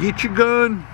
Get your gun.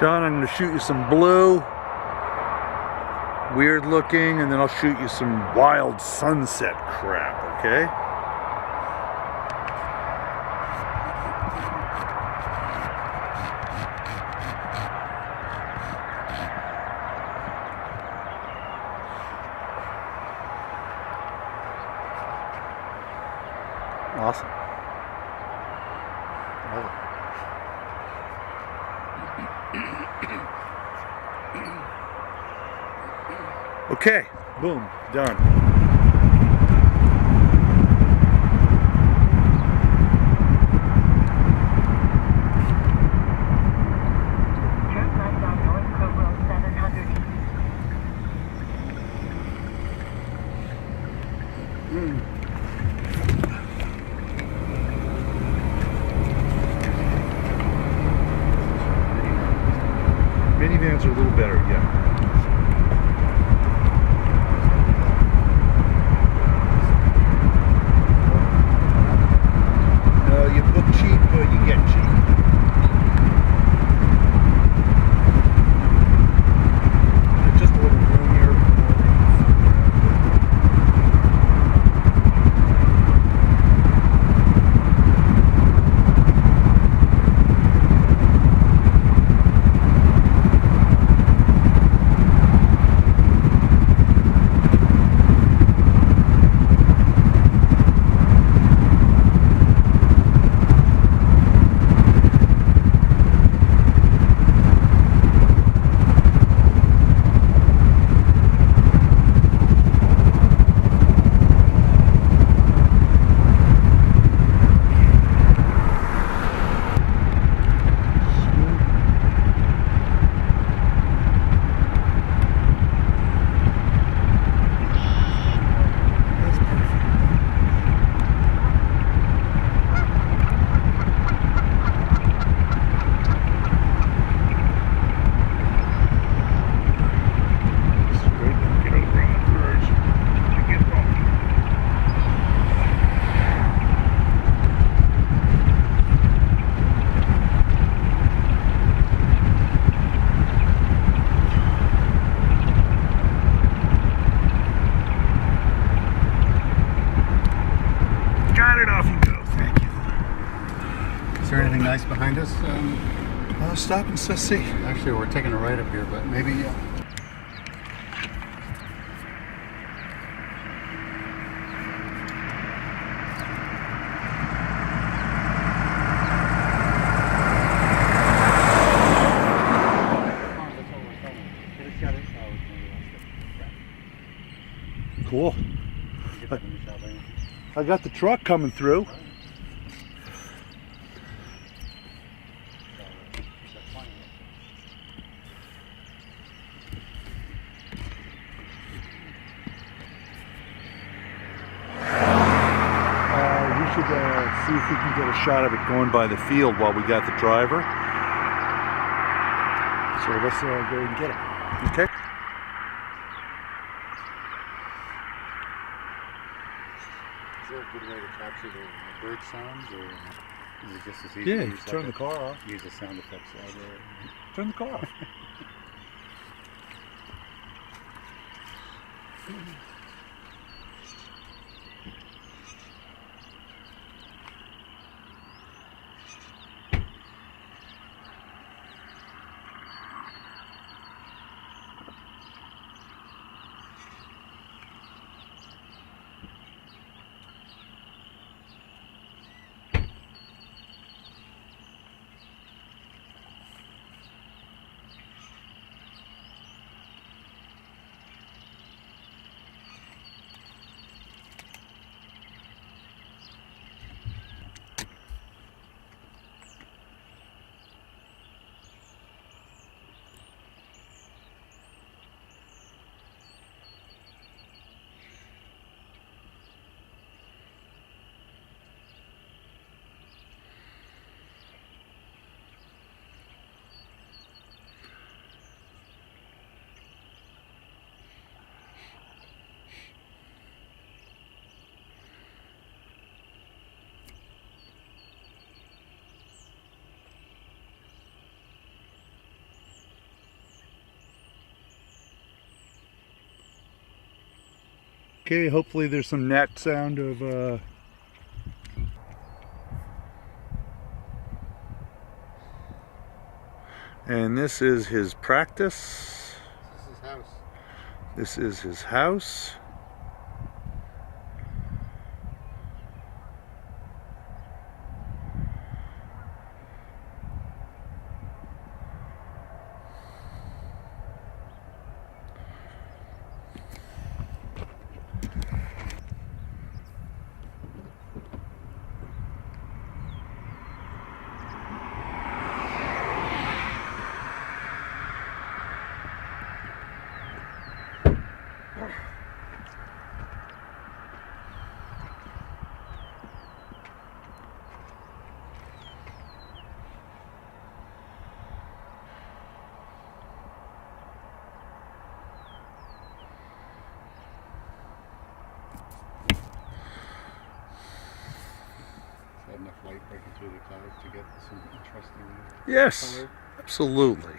John, I'm going to shoot you some blue, weird looking, and then I'll shoot you some wild sunset crap, okay? Awesome. Love it. Okay, boom, done. Minivans are a little better, yeah. You book cheap, but you get cheap. Just a little room here. Is there anything nice behind us? Stop and see. Actually, we're taking a right up here, but maybe... Cool. I got the truck coming through. You should see see if we can get a shot of it going by the field while we got the driver. So let's go and get it. Okay. Is there a good way to capture the bird sounds, or is it just as easy Yeah, to you use turn the car off. use the sound effects library? Turn the car off. Okay, hopefully there's some net sound of and this is his practice. This is his house. This is his house. Enough light breaking through the clouds to get some interesting Yes, color. absolutely.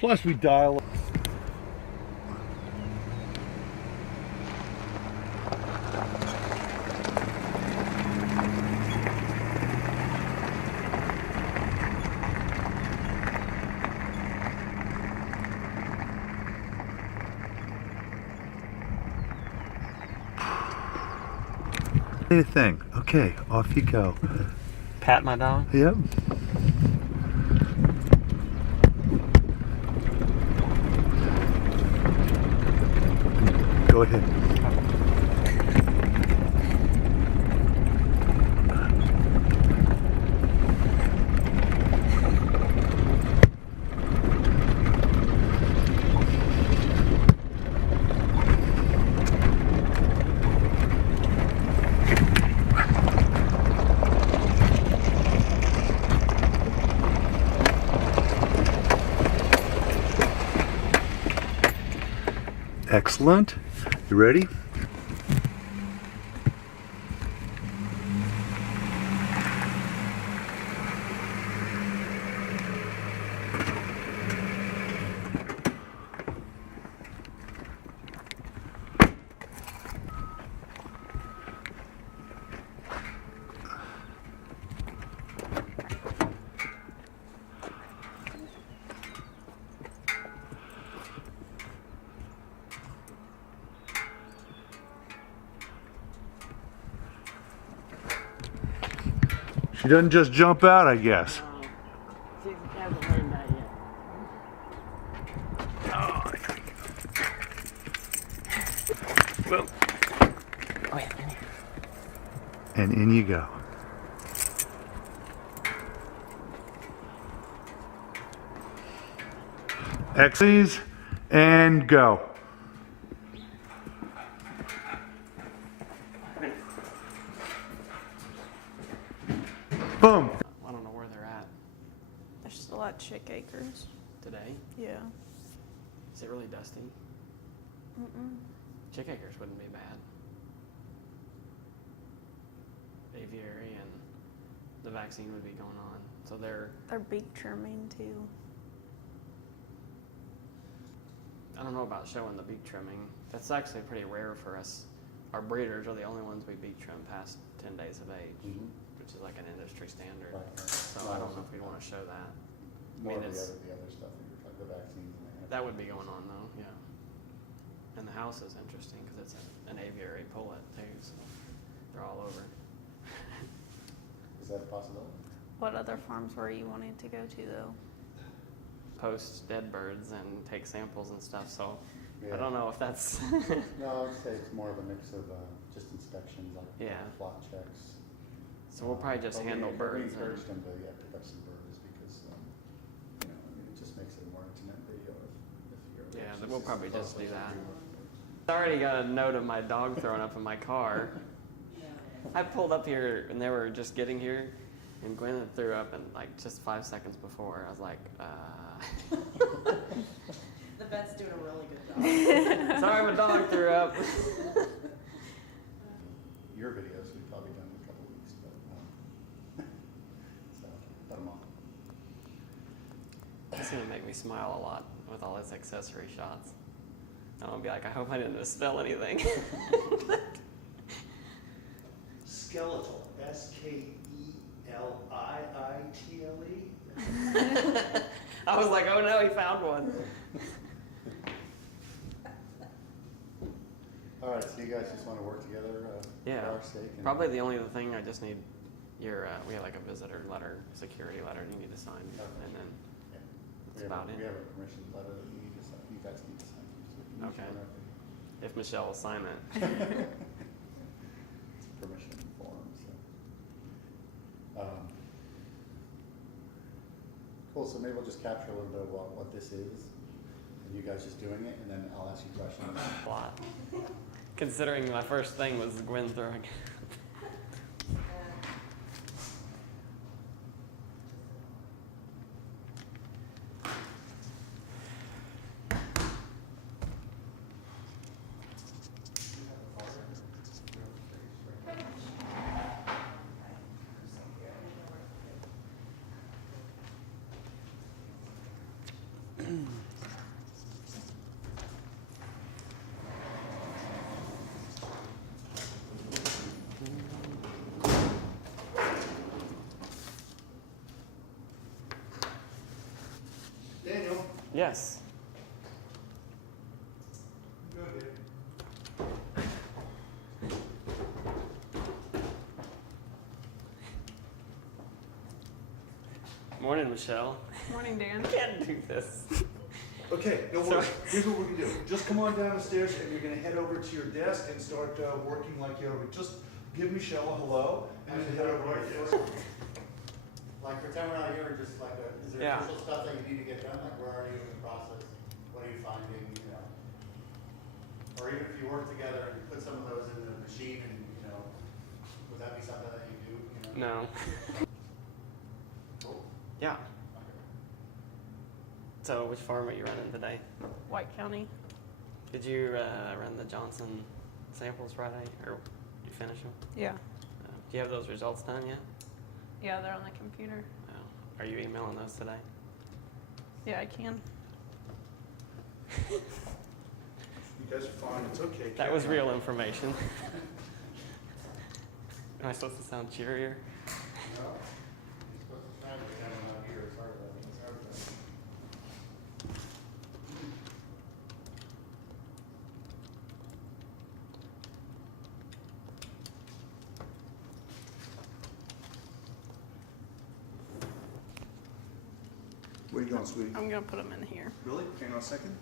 Plus we dial. Anything. Okay, off you go. Pat my dog. Yep. Go ahead. Excellent. You ready? She doesn't just jump out, I guess. She hasn't learned that yet. Well, And in you go. X's and go. Boom. I don't know where they're at They're still at Chick Acres. today. Yeah. Is it really dusty? Mm-mm. Chick Acres wouldn't be bad. Aviary and the vaccine would be going on. So they're, beak trimming too. I don't know about showing the beak trimming. That's actually pretty rare for us. Our breeders are the only ones we beak trim past 10 days of age, which is like an industry standard. So I don't know if we'd want to show that. More I mean, of the it's, other stuff that you're talking, the vaccines and the that would be going on though, yeah. And the house is interesting because it's an aviary pullet too, so they're all over. Is that a possibility? What other farms were you wanting to go to though? Post dead birds and take samples and stuff, so Yeah. I don't know if that's No, I'd say it's more of a mix of just inspections, like Yeah. plot checks. so we'll probably just But handle we birds. encourage them to pick up some birds because you know, I mean, it just makes it a more intimate video if you're. Yeah, actually we'll probably close just do like that. you are. I already got a note of my dog throwing up in my car. I pulled up here and they were just getting here, and Gwen had threw up in like just 5 seconds before. I was like, The vet's doing a really good job. sorry, my dog threw up. Your videos we've probably done in a couple of weeks, but so put them on. It's gonna make me smile a lot with all his accessory shots. I'm gonna be like, I hope I didn't misspell anything. Skeletal, Skeliiitle. I was like, oh no, he found one. All right, so you guys just want to work together Yeah. for our sake? And Probably the only other thing I just need your, we have like a visitor letter, security letter you need to sign, and then Yeah. that's about We it. have a permission letter that you need to sign. You guys need to sign. So we can Okay. issue whatever. If Michelle will sign it. It's a permission form, so. Cool, so maybe we'll just capture a little bit of what this is, and you guys just doing it, and then I'll ask you questions. A lot. Considering my first thing was Gwen throwing. Daniel, Yes. go ahead. Morning, Michelle. Morning, Dan. I can't do this. Okay, don't Sorry. worry. Here's what we're gonna do. Just come on down the stairs and you're gonna head over to your desk and start working like you're, just give Michelle a hello and then head over to your desk. Like pretend we're not here, just like, is there Yeah. official stuff that you need to get done? Like where are you in the process? What are you finding, you know? Or even if you work together and you put some of those in the machine and, you know, would that be something that you do, you know? No. Cool. Yeah. Okay. So, which farm are you running today? White County. Did you run the Johnson samples Friday, or you finish them? Yeah. Do you have those results done yet? Yeah, they're on the computer. Are you emailing those today? Yeah, I can. You guys are fine, it's okay. That was real information. Am I supposed to sound cheerier? No. You're supposed to try to pretend we're not here. Sorry about that. Sorry about that. Where you going, sweetie? I'm gonna put them in here. Really? Hang on a second.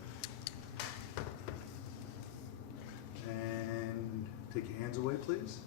And take your hands away, please.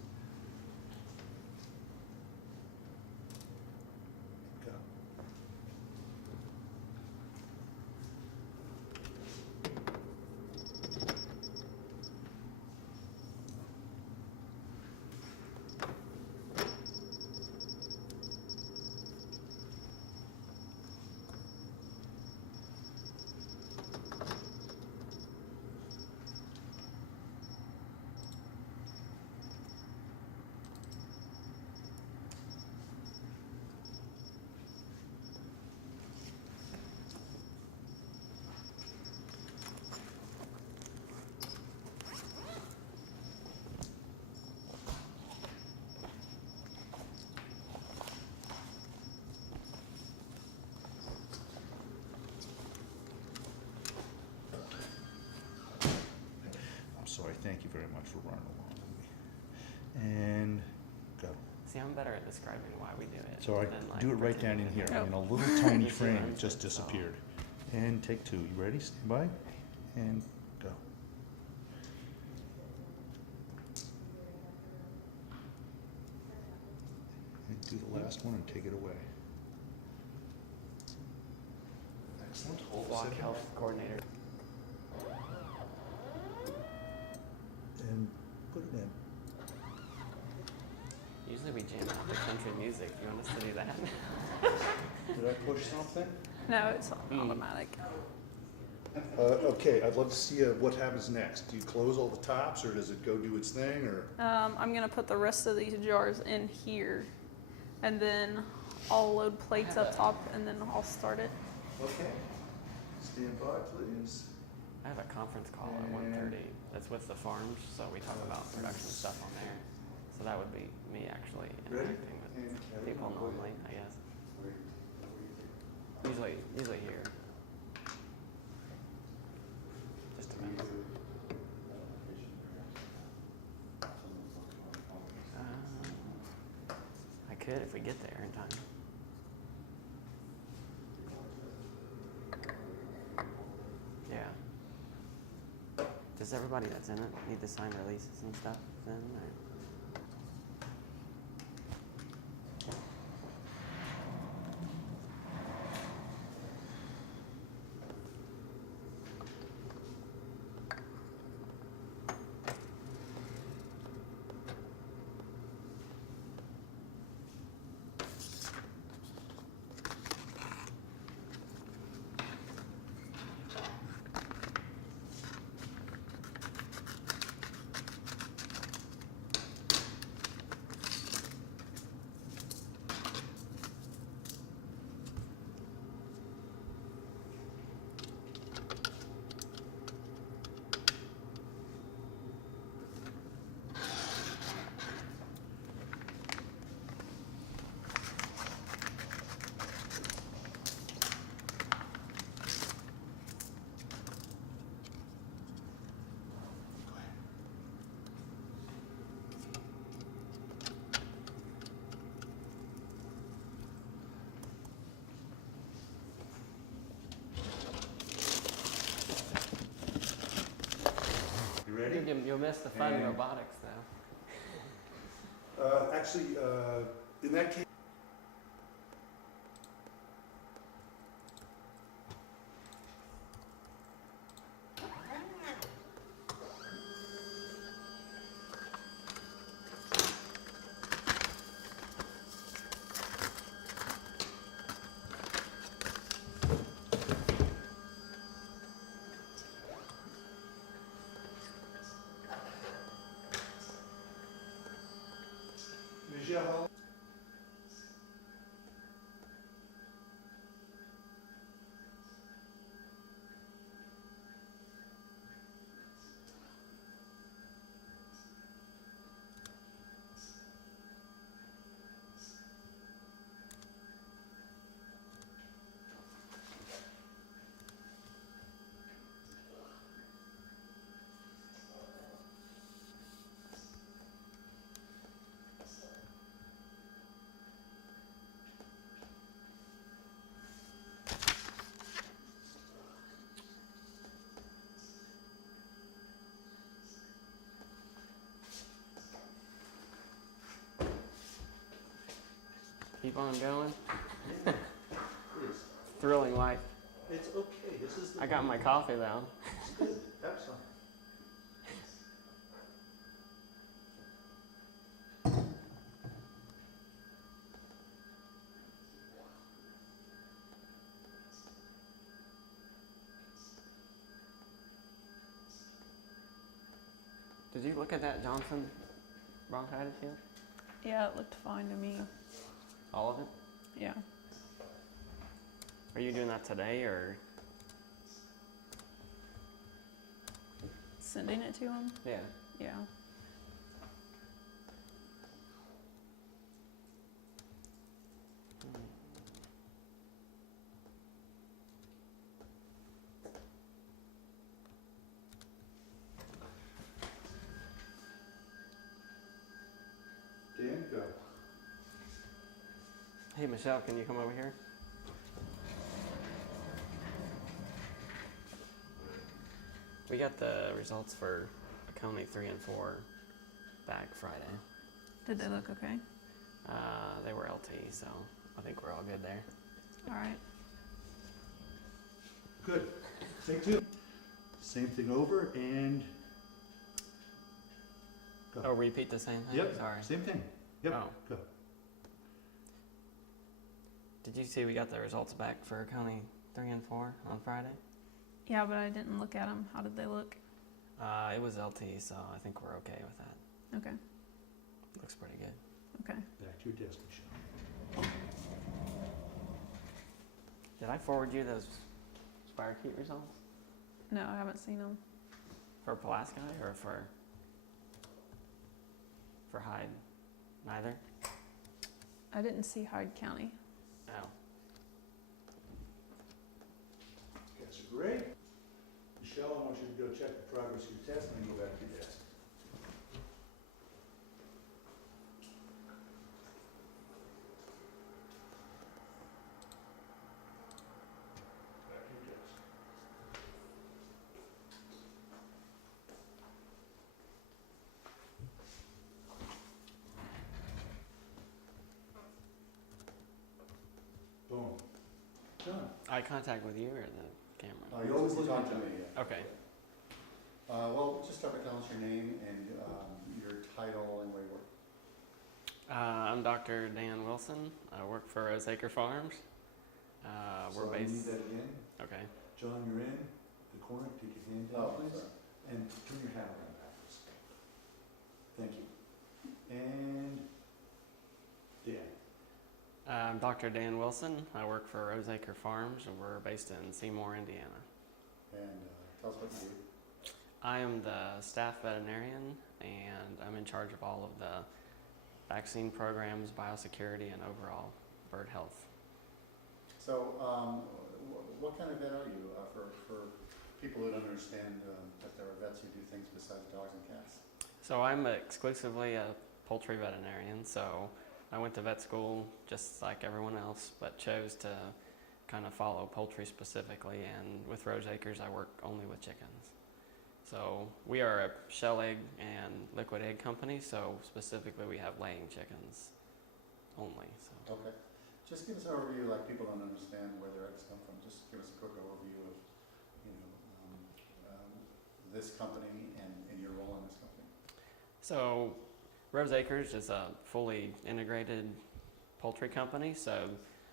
so I thank you very much for running along with me. And go. See, I'm better at describing why we do it. So I than, like, do it right down pretending in to here, know. in a little tiny You see frame, what I'm it just saying? So- disappeared. And take two, you ready? Stand by, and go. And do the last one and take it away. Excellent, hold the Block second. health coordinator. And put it in. Usually we jam out the country music. You want us to do that? Did I push something? No, it's automatic. Okay, I'd love to see what happens next. Do you close all the tops, or does it go do its thing, or? I'm gonna put the rest of these jars in here, and then I'll load plates up top, and then I'll start it. Okay. Stand by, please. I have a conference call at 1:30. That's with the farms, so we talk about production stuff on there. So that would be me actually Ready? interacting with people normally, I guess. Usually here. Just a minute. I could if we get there in time. Yeah. Does everybody that's in it need to sign releases and stuff then? Or? You ready? You'll miss the fun And- robotics though. Actually, in that case. Michelle? Keep on going. Please. Thrilling life. It's okay, this is the. I got my coffee though. It's good, have some. Did you look at that Johnson bronchitis yet? Yeah, it looked fine to me. All of it? Yeah. Are you doing that today or? Sending it to him? Yeah. Yeah. Hey, Michelle, can you come over here? We got the results for County 3 and 4 back Friday. Did they look okay? They were LT, so I think we're all good there. All right. Good. Take two. Same thing over and go. Oh, repeat the same thing? Yep. Sorry. Same thing. Yep. Oh. Go. Did you see we got the results back for County 3 and 4 on Friday? Yeah, but I didn't look at them. How did they look? It was LT, so I think we're okay with that. Okay. Looks pretty good. Okay. Back to your desk, Michelle. Did I forward you those Spirocheat results? No, I haven't seen them. For Pulaski or for Hyde? Neither? I didn't see Hyde County. Oh. Guys are great. Michelle, I want you to go check the progress of your test and then go back to your desk. Back to your desk. Boom. Done. Eye contact with you or the camera? You always talk to me. Okay. Well, just start by telling us your name and your title and where you work. I'm Dr. Dan Wilson. I work for Roseacre Farms. We're So I based. need that again. Okay. John, you're in the corner. Take your hand down, Oh, please. sorry. And turn your hat around backwards. Thank you. And Dan. I'm Dr. Dan Wilson. I work for Roseacre Farms, and we're based in Seymour, Indiana. And tell us what you do. I am the staff veterinarian, and I'm in charge of all of the vaccine programs, biosecurity, and overall bird health. So, what kind of vet are you for people who don't understand that there are vets who do things besides dogs and cats? So I'm exclusively a poultry veterinarian, so I went to vet school just like everyone else, but chose to kind of follow poultry specifically, and with Roseacres I work only with chickens. So we are a shell egg and liquid egg company, so specifically we have laying chickens only. So. Okay. Just give us an overview, like people don't understand where their eggs come from. Just give us a quick overview of, this company and your role in this company. So Roseacres is a fully integrated poultry company, so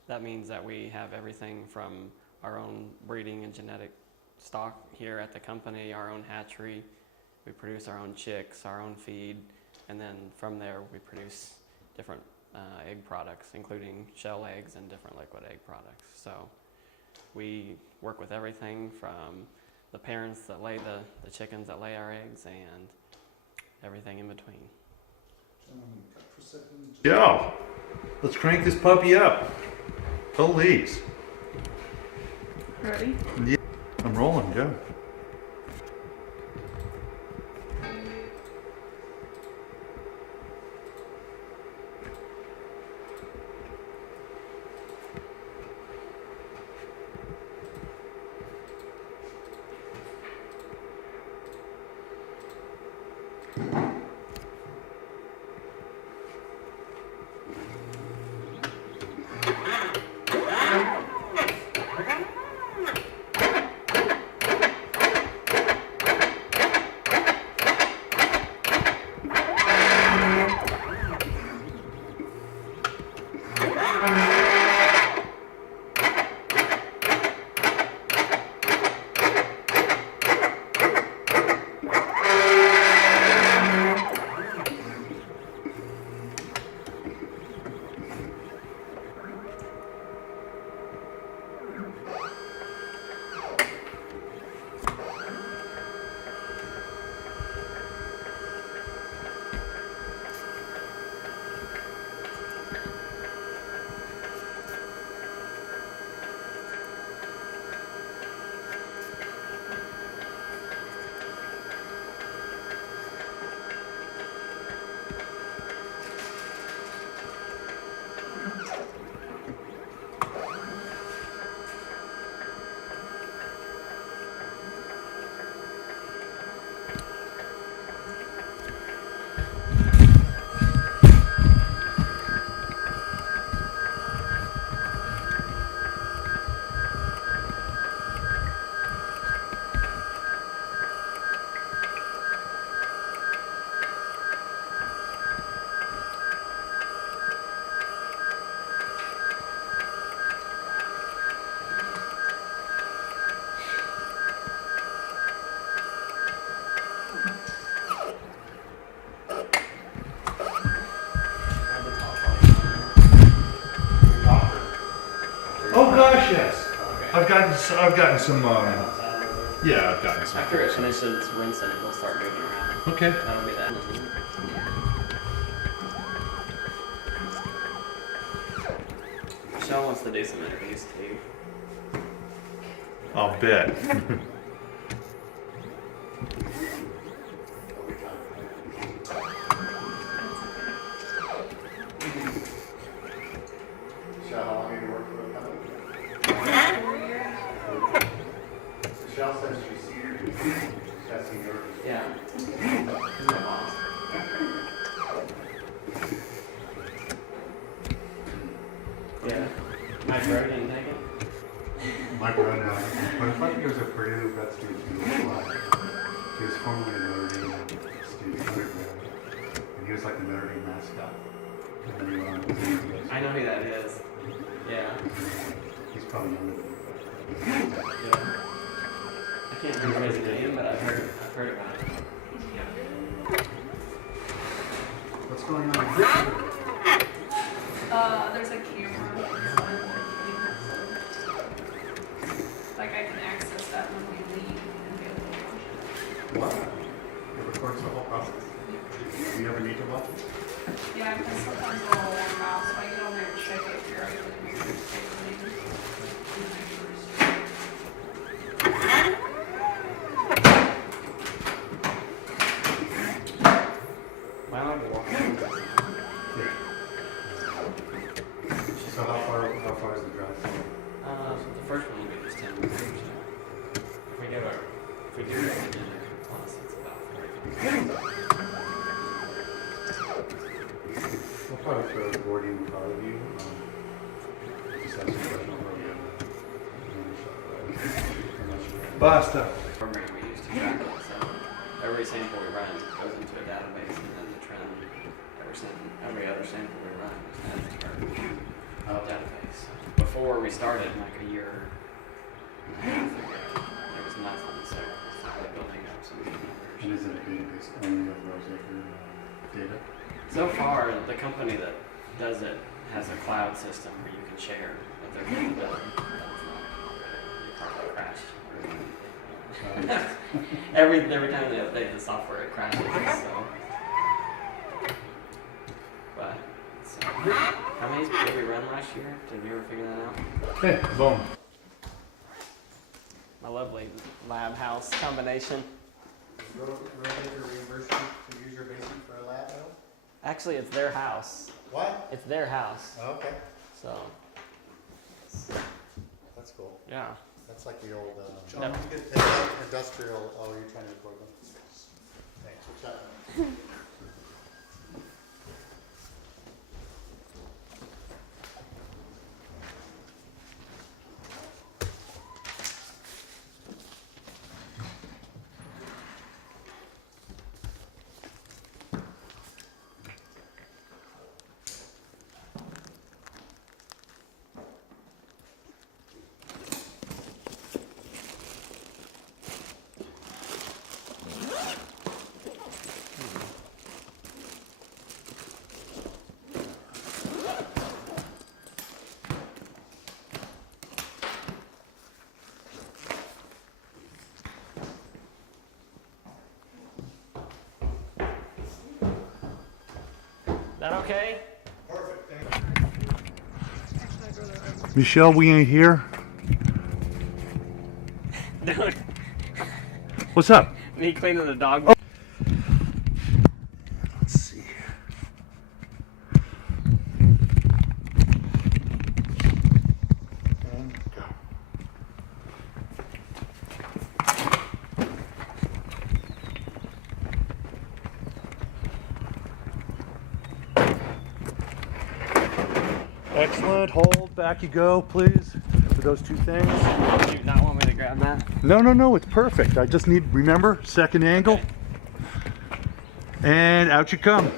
that means that we have everything from our own breeding and genetic stock here at the company, our own hatchery, we produce our own chicks, our own feed, and then from there we produce different egg products, including shell eggs and different liquid egg products. So we work with everything from the parents that lay the chickens that lay our eggs and everything in between. John, I'm gonna cut for a second. Yo, let's crank this puppy up. Police. Ready? I'm rolling, go. I've gotten some. Yeah, I've gotten some. After it finishes rinsing, it will start moving around. Okay. That'll be that. Michelle wants to do some interviews too. I'll bet. Michelle, how long have you worked for the company? 4 years. Michelle says she's got seniority. Yeah. He's my boss. Yeah. My throat didn't take it. Mike Ronow, but I thought he was a Purdue vet student. He was formerly a Notre Dame student undergrad, and he was like the Notre Dame mascot. And then he went on to be I know who that is. Yeah. He's probably younger than you. Yeah. I can't remember his name, but I've heard about it. What's going on? There's a camera. Like I can access that when we leave and be able to watch it. What? It records the whole process. Do you ever need to watch it? Yeah, because sometimes it'll walk out, so I get on there and check it if you're able to make it. Why don't I walk in? Yeah. So how far is the drive? The first one will be just 10 minutes. If we do it again, plus it's about 40 minutes. We'll probably throw the board in front of you. Just have some questions Basta. Program we use to track it. So every sample we run goes into a database, and then the trend, every other sample we run just adds to our database. Before we started, like a year and a half ago, there was nothing, so we're finally building up some good numbers. And is it a database only of Rose Acre data? So far, the company that does it has a cloud system where you can share, but there's no ability. You probably crashed. every time they update the software, it crashes. So, but so, how many did we run last year? Did you ever figure that out? Okay, boom. My lovely lab house combination. Rose Acre reimbursed you to use your basement for a lab, though? Actually, it's their house. What? It's their house. Oh, okay. So, That's cool. yeah. That's like the old, Yep. industrial, oh, you're trying to record them? Thanks for chatting. That okay? Michelle, we ain't here. Dude, What's up? me cleaning the dog. Let's see. And go. Excellent. Hold. Back you go, please. For those two things. You do not want me to grab that? No. It's perfect. I just need, remember, second angle. Okay. And out you come.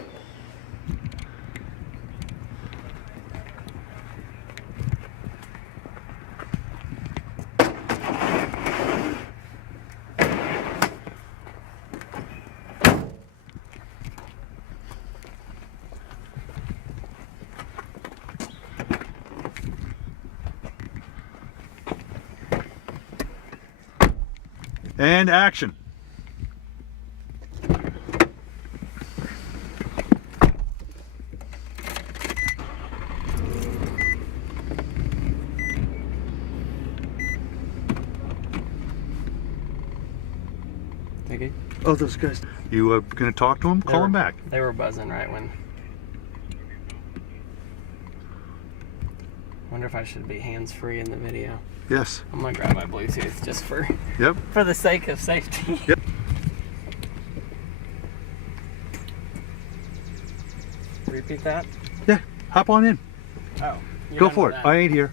And action. Thank you. Oh, those guys. You gonna talk to them? Call them back. They were buzzing right when. Wonder if I should be hands-free in the video. Yes. I'm gonna grab my Bluetooth just for Yep. for the sake of safety. Yep. Repeat that. Yeah. Hop on in. Oh. you're Go done for with it. that. I ain't here.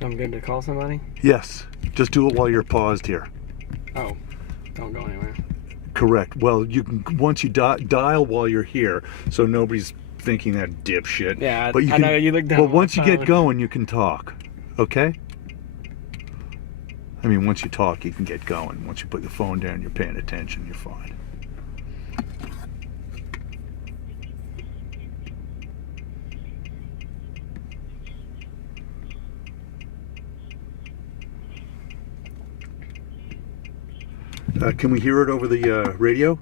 I'm good to call somebody? Yes. Just do it while you're paused here. Oh, don't go anywhere. Correct. Well, you can once you dial while you're here, so nobody's thinking that dipshit. Yeah, but you I can, know, you look down Well, on my once you get phone. going, you can talk. Okay. I mean, once you talk, you can get going. Once you put the phone down, you're paying attention. You're fine. Can we hear it over the radio?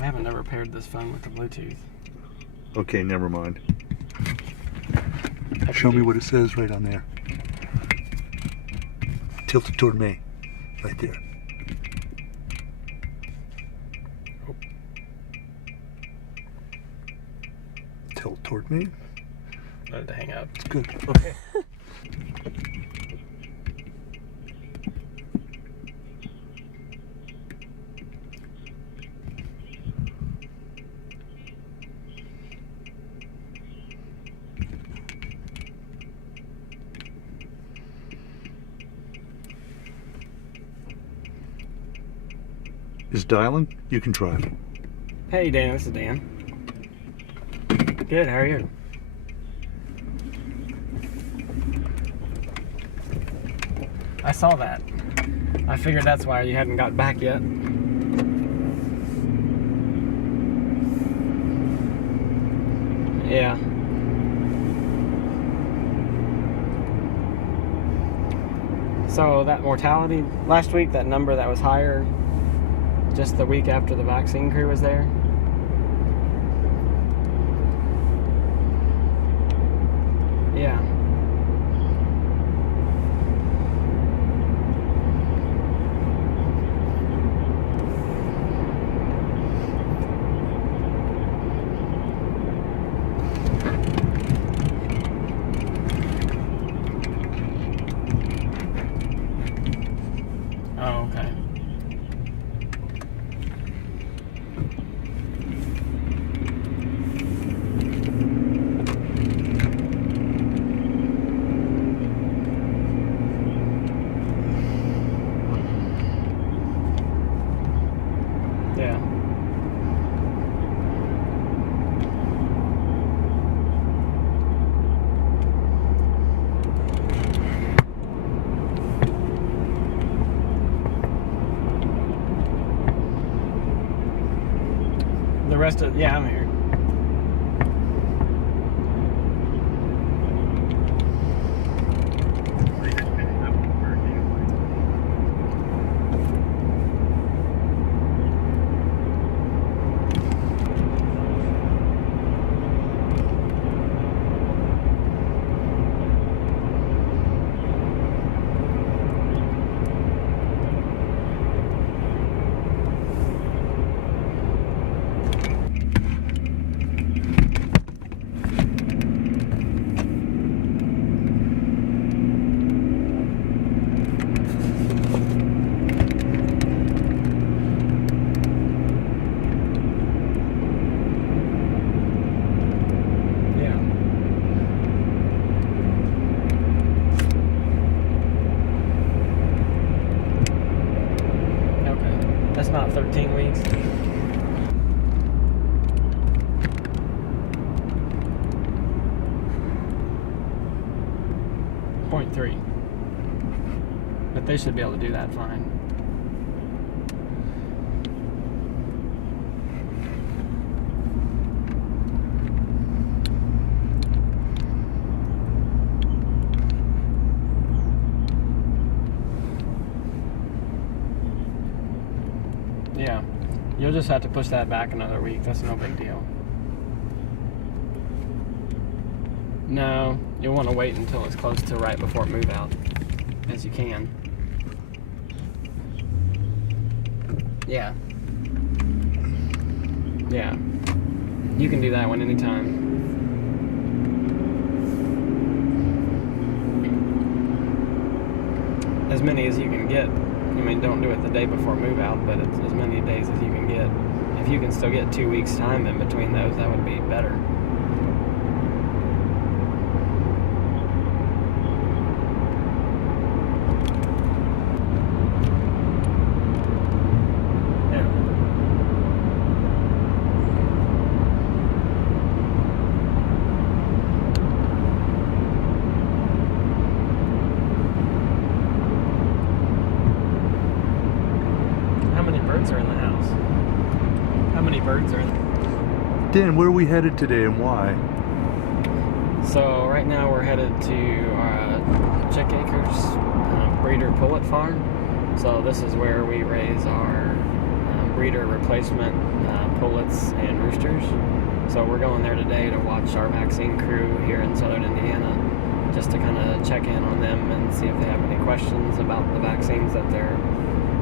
I haven't never paired this phone with the Bluetooth. Okay, never mind. I can Show me do- what it says right on there. Tilt it toward me. Right there. Oh. Tilt toward me. I had to hang up. It's good. Okay. Is dialing? You can try. Hey Dan, this is Dan. Good, how are you? I saw that. I figured that's why you hadn't got back yet. Yeah. So that mortality last week, that number that was higher just the week after the vaccine crew was there. Yeah. Oh, okay. Yeah. The rest of, yeah, I'm here. 13 weeks. .3. But they should be able to do that fine. Yeah, you'll just have to push that back another week. That's no big deal. No, you'll want to wait until it's close to right before move out, as you can. Yeah. Yeah. You can do that one anytime. As many as you can get. I mean, don't do it the day before move out, but it's as many days as you can get. If you can still get 2 weeks time in between those, that would be better. Are in the house. How many birds are in there? Dan, where are we headed today and why? So right now we're headed to Chick Acres breeder pullet farm. So this is where we raise our breeder replacement pullets and roosters. So we're going there today to watch our vaccine crew here in southern Indiana, just to kind of check in on them and see if they have any questions about the vaccines that they're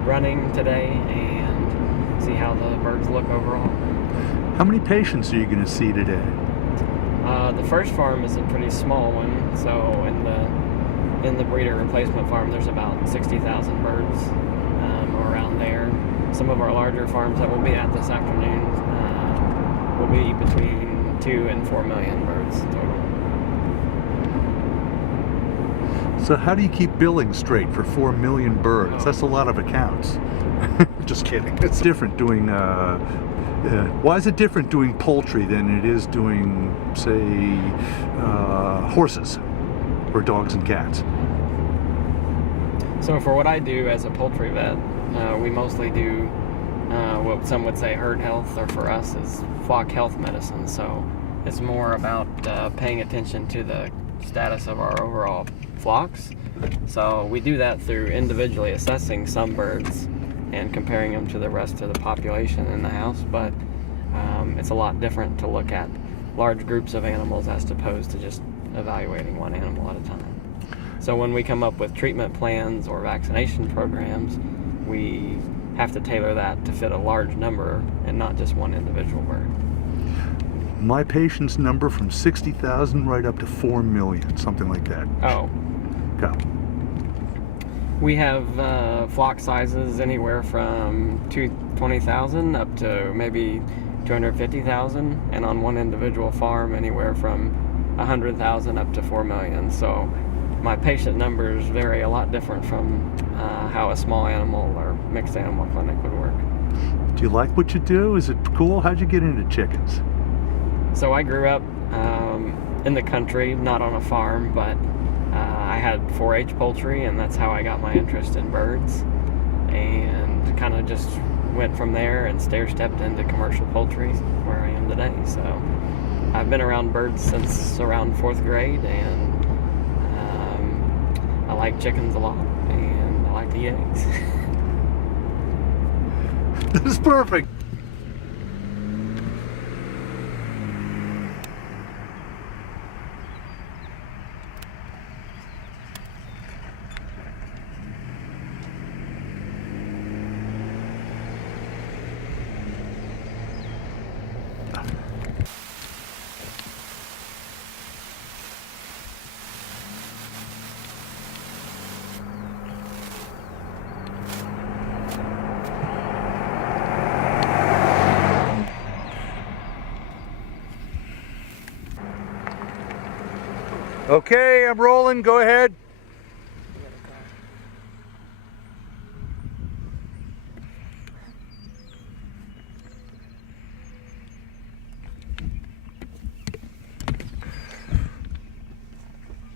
running today and see how the birds look overall. How many patients are you going to see today? The first farm is a pretty small one, so in the breeder replacement farm there's about 60,000 birds around there. Some of our larger farms that we'll be at this afternoon will be between 2 and 4 million birds total. So how do you keep billing straight for 4 million birds? Oh. That's a lot of accounts. Just kidding. It's different doing, why is it different doing poultry than it is doing, say, horses or dogs and cats? So for what I do as a poultry vet, we mostly do what some would say herd health, or for us is flock health medicine. So it's more about paying attention to the status of our overall flocks. So we do that through individually assessing some birds and comparing them to the rest of the population in the house, but it's a lot different to look at large groups of animals as opposed to just evaluating one animal at a time. So when we come up with treatment plans or vaccination programs, we have to tailor that to fit a large number and not just one individual bird. My patients number from 60,000 right up to 4 million, something like that. Oh, Go. we have flock sizes anywhere from 20,000 up to maybe 250,000, and on one individual farm anywhere from 100,000 up to 4 million. So my patient numbers vary a lot different from how a small animal or mixed animal clinic would work. Do you like what you do? Is it cool? How'd you get into chickens? So I grew up in the country, not on a farm, but I had 4-H poultry, and that's how I got my interest in birds, and kind of just went from there and stair-stepped into commercial poultry where I am today. So I've been around birds since around 4th grade, and I like chickens a lot, and I like to eat eggs. This is perfect. Okay, I'm rolling. Go ahead.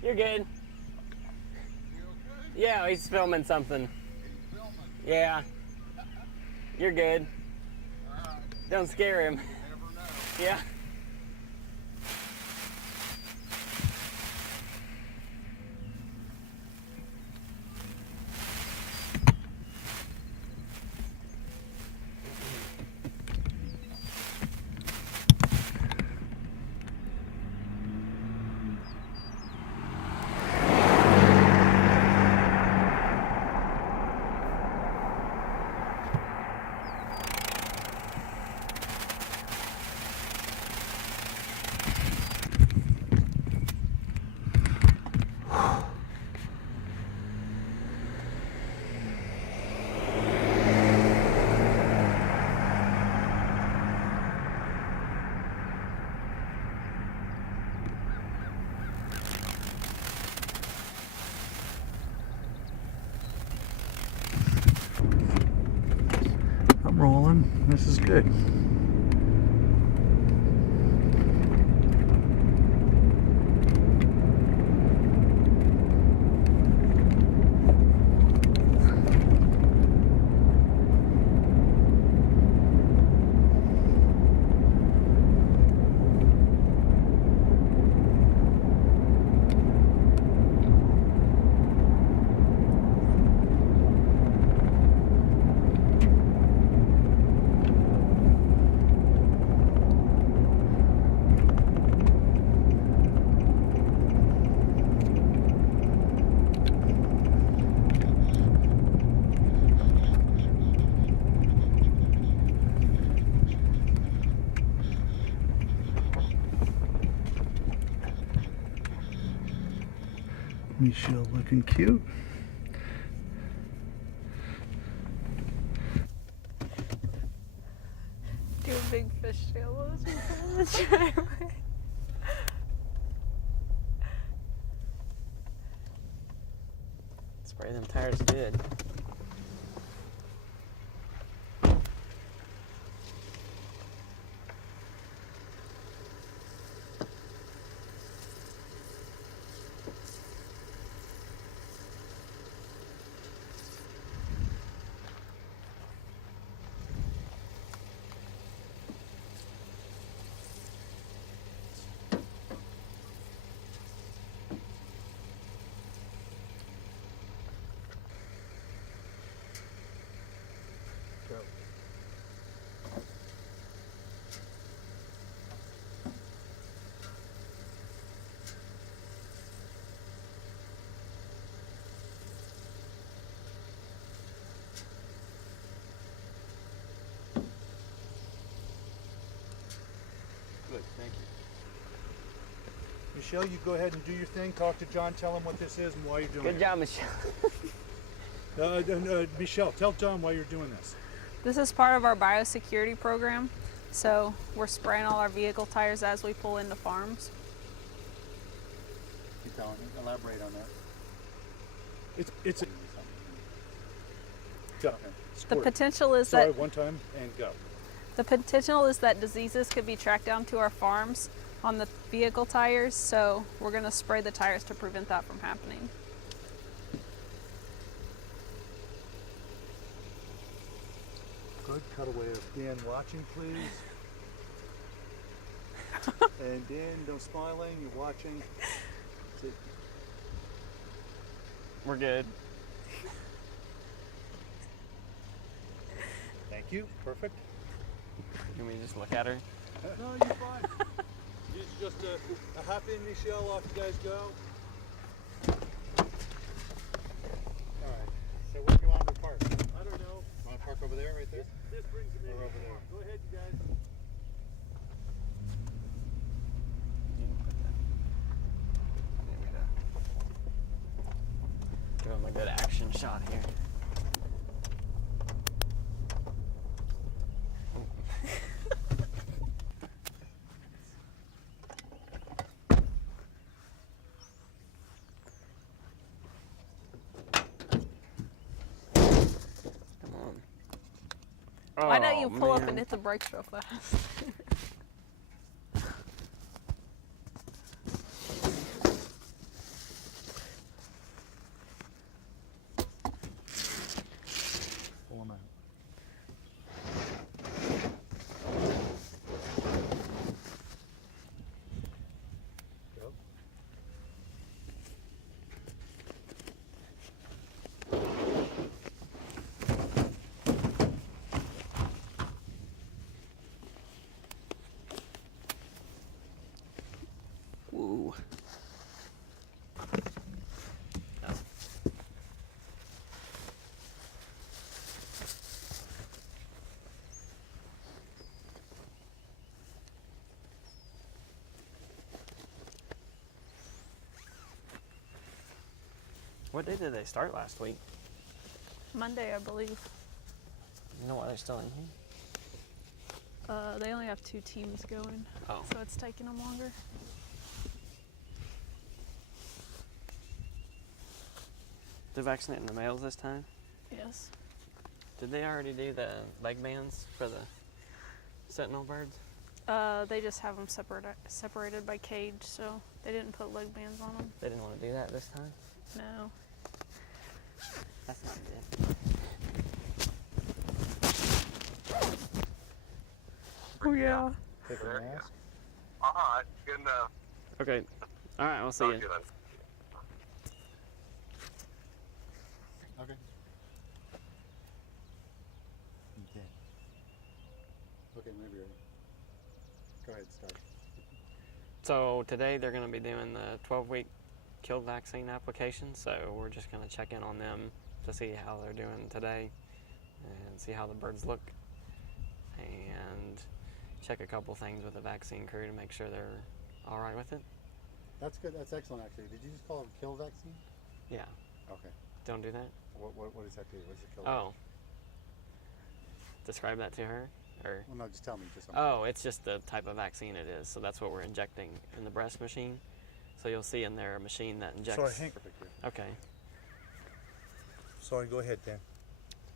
You're good. Yeah, he's filming something. Yeah. You're good. Don't scare him. Yeah. I'm rolling. This is good. Michelle looking cute. Do a big fishtail in the driveway. Spray them tires good. Good, thank you. Michelle, you go ahead and do your thing. Talk to John, tell him what this is and why you're doing Good job, Michelle. it. Michelle, tell John why you're doing this. This is part of our biosecurity program. So we're spraying all our vehicle tires as we pull into farms. Keep telling me. Elaborate on that. It's a... Go. The potential is Sorry, that one time and go. the potential is that diseases could be tracked down to our farms on the vehicle tires. So we're going to spray the tires to prevent that from happening. Good cutaway of Dan watching, please. And Dan, no smiling, you're watching. We're good. Thank you, perfect. Can we just look at her? No, you're fine. It's just a happy Michelle, off you guys go. Alright, so where do you want to park? I don't know. Want to park over there, right there? This brings them in. Or over there. Go ahead, you guys. Give him a good action shot here. Why don't you Oh, pull up man. and hit the brakes real fast? What day did they start last week? Monday, I believe. You know why they're still in here? They only have 2 teams going, Oh. so it's taking them longer. They're vaccinating the males this time? Yes. Did they already do the leg bands for the sentinel birds? They just have them separated by cage, so they didn't put leg bands on them. They didn't want to do that this time? No. That's not good. Oh yeah. Take a mask. All right, good enough. Okay. All right, I'll see Talk you. to you later. Okay. Okay. Okay, maybe you're ready. Go ahead, start. So today they're going to be doing the 12-week kill vaccine application, so we're just going to check in on them to see how they're doing today and see how the birds look and check a couple things with the vaccine crew to make sure they're all right with it. That's good. That's excellent, actually. Did you just call it a kill vaccine? Yeah, Okay. don't do that. What does that do? What's the kill? Oh, describe that to her, or Well, no, just tell me. Just oh, it's just the type of vaccine it is. So that's what we're injecting in the breast machine. So you'll see in there a machine that injects. Sorry, Hank. Perfect. Yeah. Okay, Sorry, go ahead, Dan.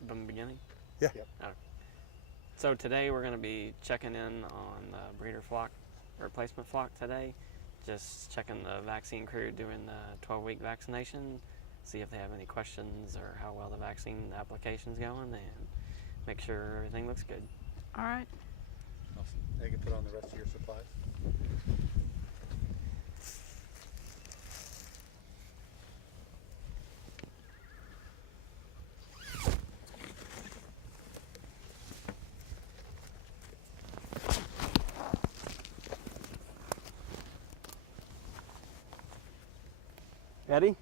from the beginning. Yeah. Yep. So today we're going to be checking in on the breeder flock, replacement flock today. Just checking the vaccine crew doing the 12-week vaccination, see if they have any questions or how well the vaccine application's going, and make sure everything looks good. All right. Awesome. Now you can put on the rest of your supplies. Ready?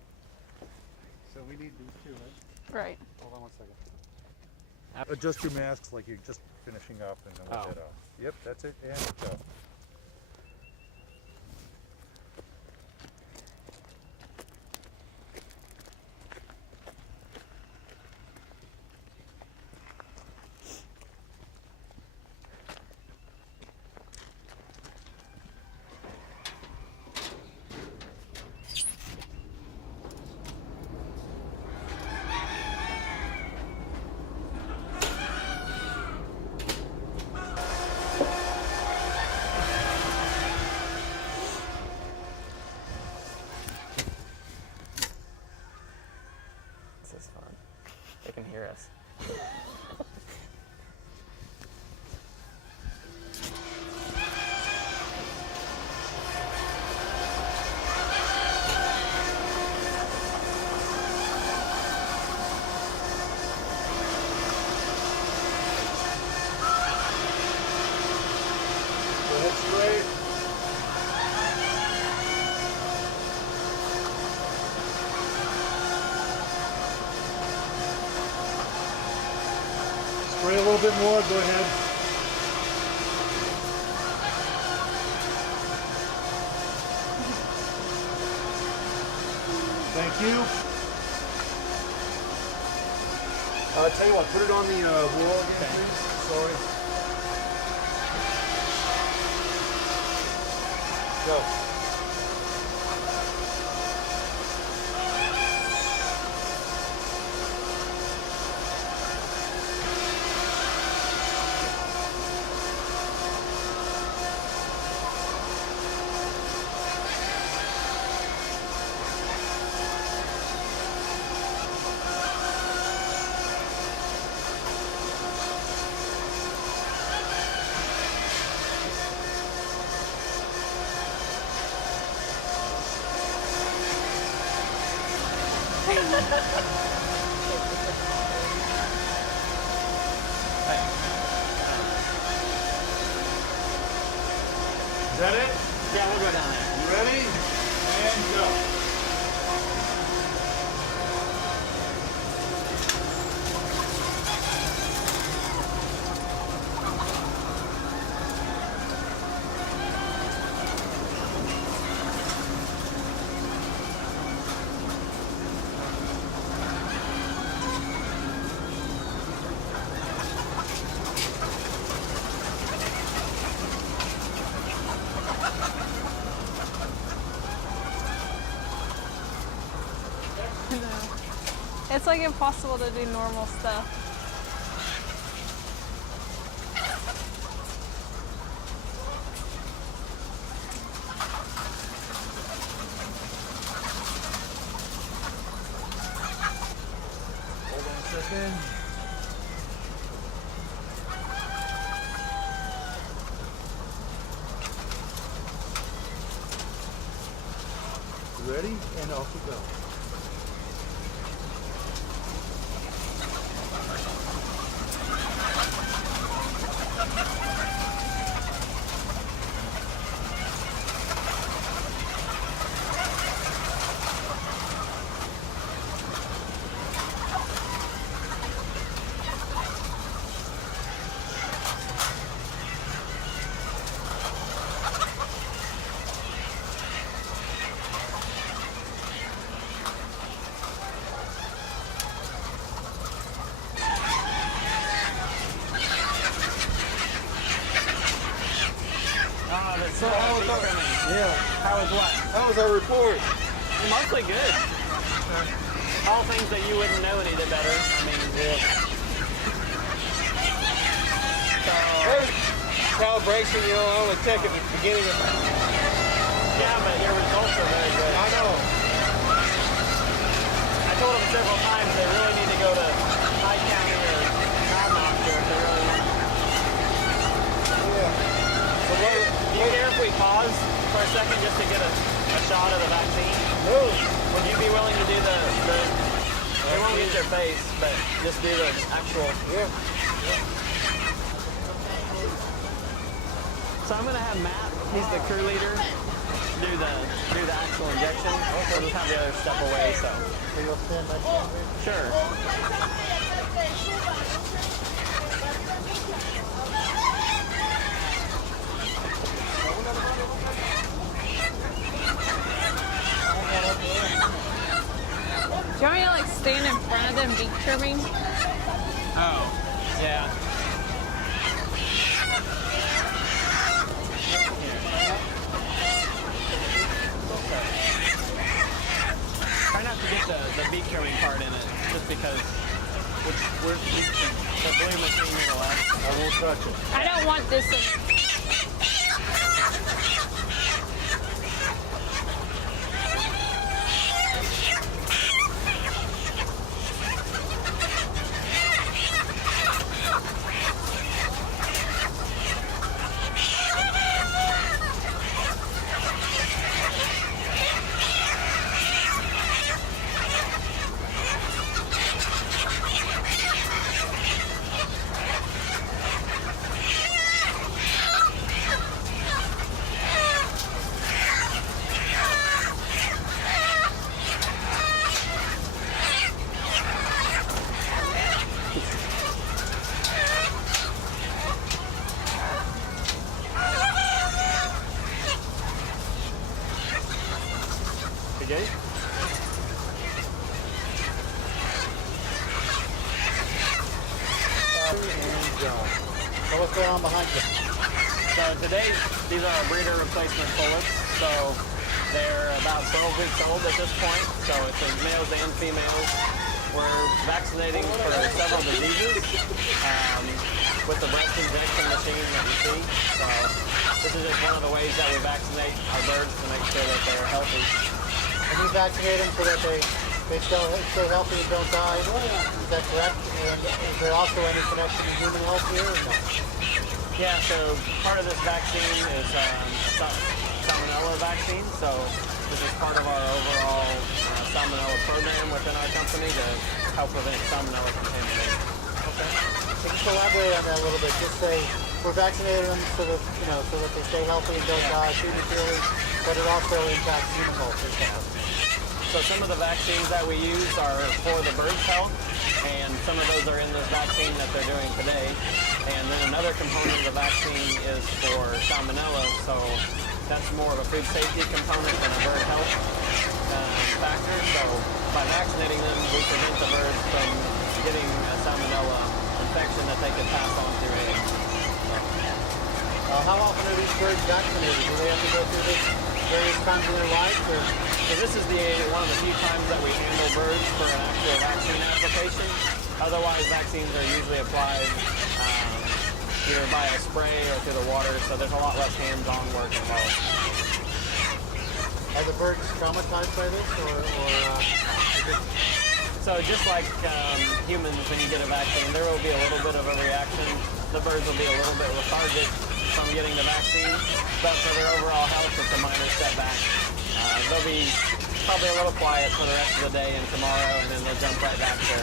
So we need these two, right? Right. Hold on one second. Adjust your masks like you're just finishing up and then we'll Oh. head off. Yep, that's it, and go. This is fun. They can hear us. Go ahead straight. Spray a little bit more, go ahead. Thank you. Tell you what, put it on the wall again, please. Sorry. Go. Is that it? Yeah, we'll go down there. You ready? And go. No. It's like impossible to do normal stuff. Hold on a second. Ready? And off we go. So how was that? Yeah. How was what? How was our report? Mostly good. All things that you wouldn't know any better. I mean, Yeah. so Calibration, you know, only check at the beginning of yeah, but your results are very good. I know. I told them several times they really need to go to High County or Mountain Officer if they really want. Yeah. So what, Do you care if we pause for a second just to get a shot of the vaccine? no. Would you be willing to do the they won't get your face, but just do the actual. Yeah. So I'm gonna have Matt, he's the crew leader, do the actual injection. We'll just have the other step away, so. So you'll stand next to me? Sure. Do you want me to like stand in front of them beak trimming? Oh, yeah. Try not to get the beak trimming part in it, just because the blue machine will last. I won't touch it. I don't want this in. Okay? So what's going on behind you? So today, these are our breeder replacement pullets. So they're about 12 weeks old at this point. So it's males and females. We're vaccinating for several diseases with the breast injection machine that you see. So this is just one of the ways that we vaccinate our birds to make sure that they're healthy. And you vaccinate them so that they stay healthy and don't die. Is that correct? And is there also any connection to human health here or no? Yeah, so part of this vaccine is a salmonella vaccine. So this is part of our overall salmonella program within our company to help prevent salmonella contamination. Okay. So just elaborate on that a little bit. Just say we're vaccinating them so that so that they stay healthy and don't die prematurely, but it also impacts human health as well. So some of the vaccines that we use are for the bird's health, and some of those are in this vaccine that they're doing today. And then another component of the vaccine is for salmonella, so that's more of a food safety component than a bird health factor. So by vaccinating them, we prevent the birds from getting a salmonella infection that they could pass on through eggs. How often are these birds vaccinated? Do they have to go through this various times in their life? Or? So this is one of the few times that we handle birds for an actual vaccine application. Otherwise, vaccines are usually applied either by a spray or through the water, so there's a lot less hands-on work involved. Are the birds traumatized by this, or So just like humans, when you get a vaccine, there will be a little bit of a reaction. The birds will be a little bit lethargic from getting the vaccine, but for their overall health, it's a minor setback. They'll be probably a little quiet for the rest of the day and tomorrow, and then they'll jump right back to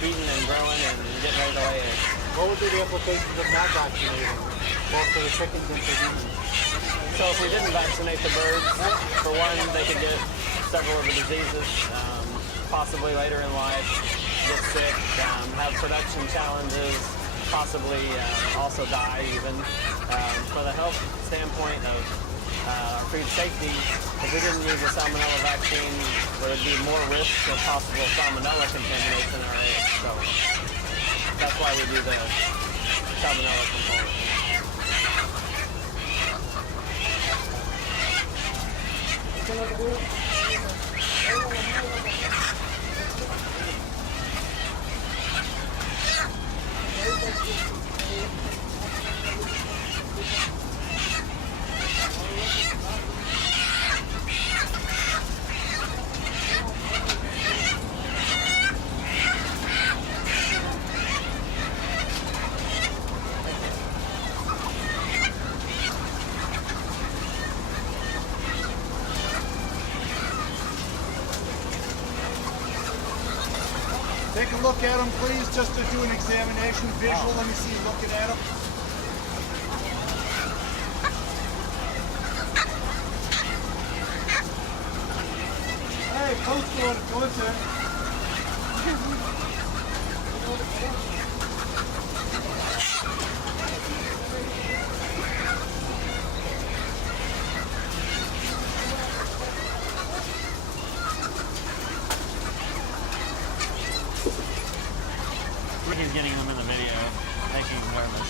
eating and growing and getting ready to lay eggs. what would be the implications of not vaccinating, both for the chickens and for humans? So if we didn't vaccinate the birds, for one, they could get several of the diseases, possibly later in life, get sick, have production challenges, possibly also die even. For the health standpoint of food safety, if we didn't use a salmonella vaccine, there would be more risk of possible salmonella contamination in our eggs. So that's why we do the salmonella component. Take a look at them, please, just to do an examination visual. Let me see you looking at them. Hey, post on it, go in there. He's getting them in the video, making him nervous.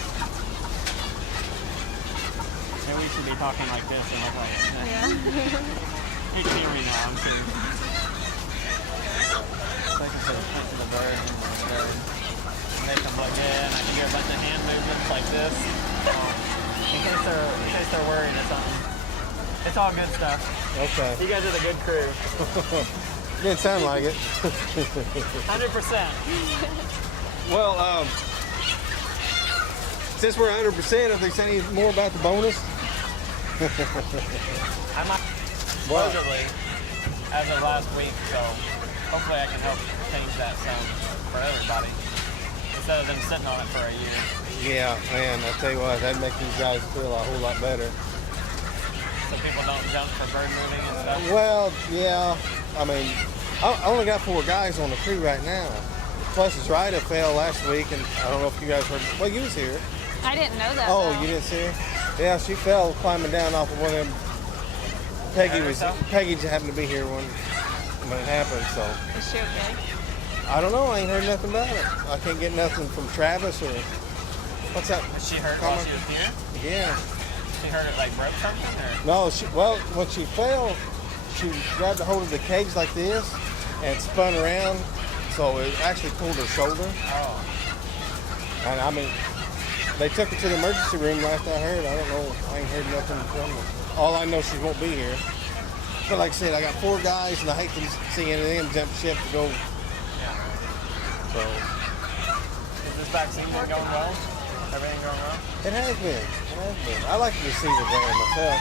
Maybe we should be talking like this and look like this. Yeah. You can hear me now, I'm sure. So I can put a punch in the bird and make them look good, and I can hear a bunch of hand movements like this. In case they're worried or something. It's all good stuff. Okay. You guys are the good crew. Didn't sound like it. 100%. Well, since we're 100%, if they say any more about the bonus, I might supposedly as of last week, so hopefully I can help change that some for everybody instead of them sitting on it for a year. yeah, man, I tell you what, that'd make these guys feel a whole lot better. So people don't jump for bird moving and stuff. Well, yeah, I mean, I only got 4 guys on the crew right now. Plus, his rider fell last week, and I don't know if you guys heard. Well, you was here. I didn't know that. Oh, though. you didn't see her? Yeah, she fell climbing down off of one of them. Peggy just happened to be here when it happened, so. Is she okay? I don't know, I ain't heard nothing about it. I can't get nothing from Travis or, what's that? Was she hurt while she was here? Yeah. She hurt it like broke something or? No, well, when she fell, she grabbed a hold of the cage like this and spun around, so it actually pulled her shoulder. Oh. And I mean, they took her to the emergency room last I heard. I don't know, I ain't heard nothing from her. All I know, she won't be here. But like I said, I got 4 guys, and I hate to see any of them jump ship to go. Yeah. So Has this vaccine been going well? Everything going well? it has been. It has been. I like to receive a brand myself.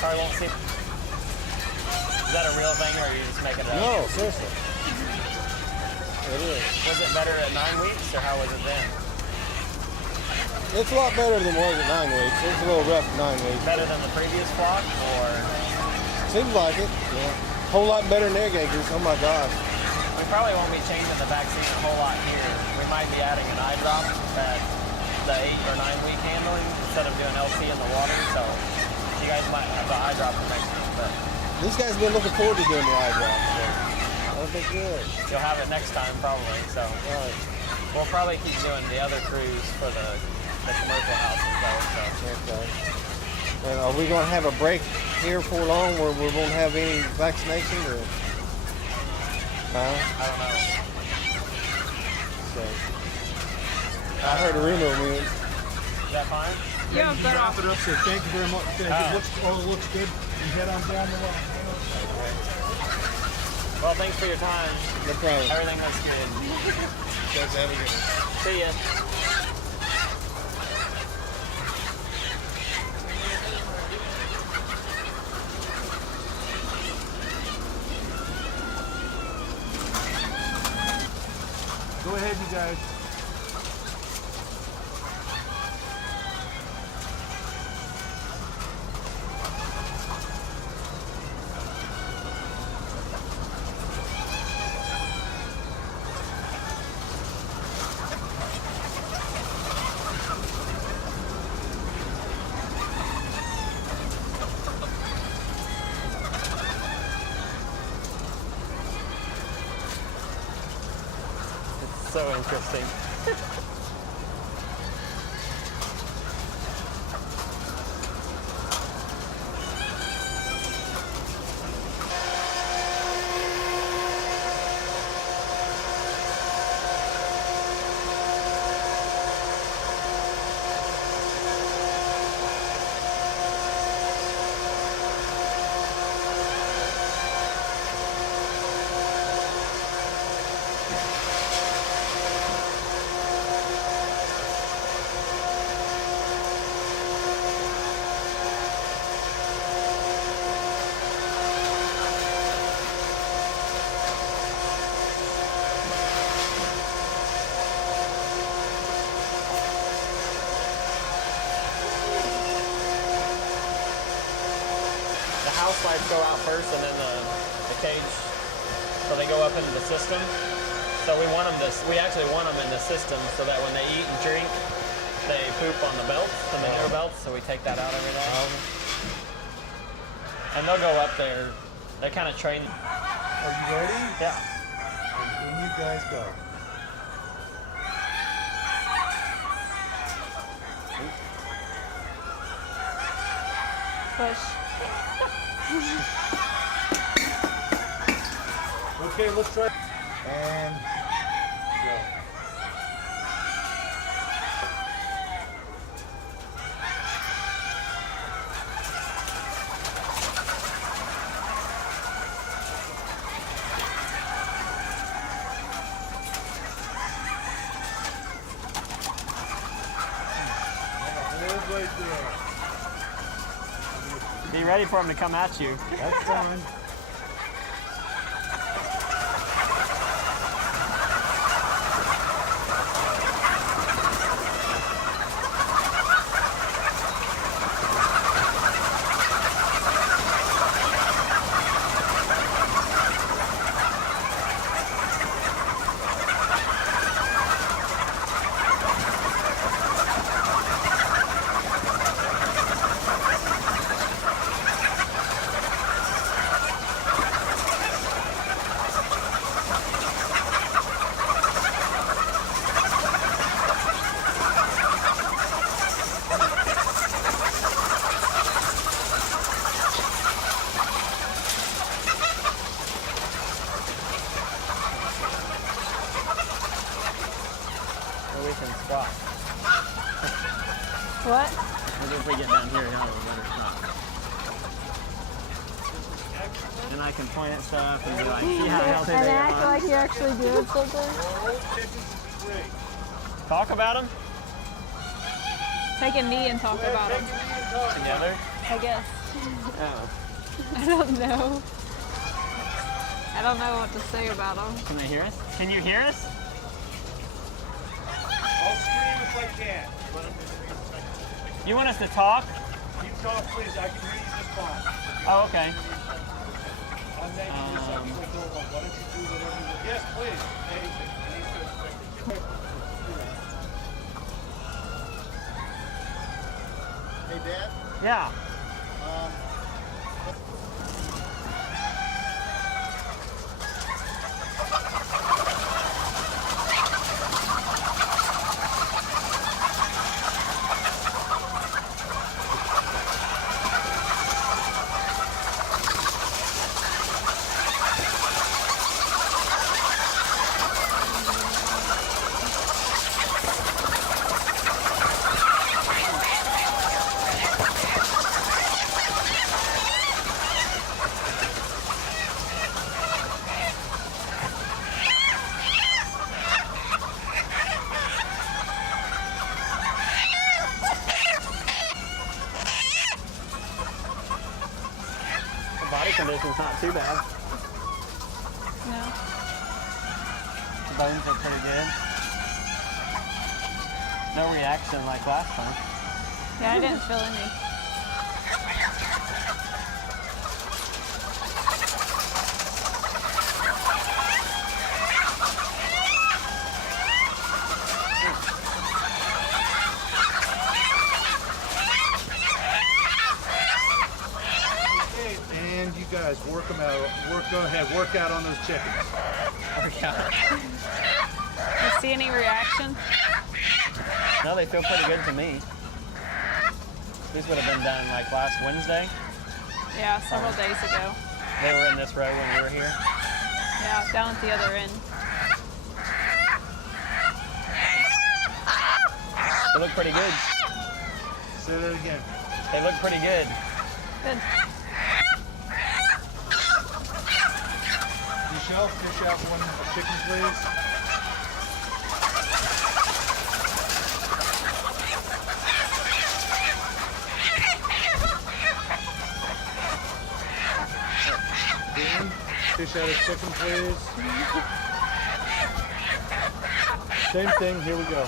Probably won't see. Is that a real thing or are you just making it up? No, seriously. It is. Was it better at 9 weeks or how was it then? It's a lot better than it was at 9 weeks. It was a little rough at 9 weeks. Better than the previous flock or? Seems like it. Yeah. Whole lot better than egg eggers. Oh my gosh. We probably won't be changing the vaccine a whole lot here. We might be adding an eye drop at the 8 or 9 week handling instead of doing LC in the water. So you guys might have the eye drop next week, but These guys have been looking forward to doing the eye drop. So that'll be good. you'll have it next time probably. So Right. we'll probably keep doing the other cruise for the commercial houses though. So Okay. Are we going to have a break here for long where we won't have any vaccination or? I don't know. So, I heard a rumor we Is that fine? Yeah, but Wrap it up, say thank you very much. All looks good. You head on down the line. Well, thanks for your time. no problem. Everything looks good. Guys, have a good one. See ya. Go ahead, you guys. So interesting. House lights go out first and then the cage, so they go up into the system. So we want them we actually want them in the system so that when they eat and drink, they poop on the belts, the manure belts, so we take that out every day. And they'll go up there. They kind of train. Are you ready? Yeah. And in you guys go. push. Okay, let's try. And go. Hold right there. Be ready for them to come at you. That's fine. We can squat. What? Maybe if we get down here, y'all will better stop. And I can point at stuff and be like, see how healthy And they act are. like you're actually doing something. Talk about them Take a knee and talk about them, together. I guess. Oh. I don't know. I don't know what to say about them. Can they hear us? Can you hear us? I'll scream if I can. You want us to talk? Keep going, please. I can hear you just fine. Oh, okay. I'm making yourself feel good. Why don't you do whatever you Yes, please. Anything. Hey, Dad. Yeah. body condition's not too bad. No. The bones are pretty good. No reaction like last time. Yeah, I didn't feel any. And you guys work them out. Go ahead, work out on those chickens. Oh, yeah. You see any reaction? No, they feel pretty good to me. These would have been done like last Wednesday. Yeah, several days ago. They were in this row when we were here. Yeah, down at the other end. They look pretty good. Say that again. They look pretty good. Good. Michelle, fish out one chicken, please. Dan, fish out a chicken, please. Same thing, here we go.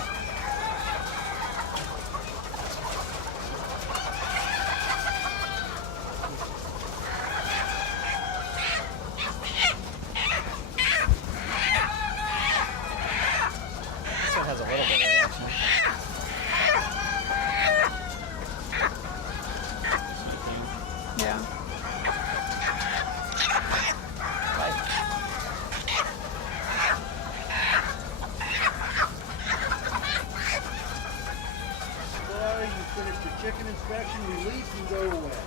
This one has a little bit of reaction. Yeah. Sorry, you finished your chicken inspection, release and go away.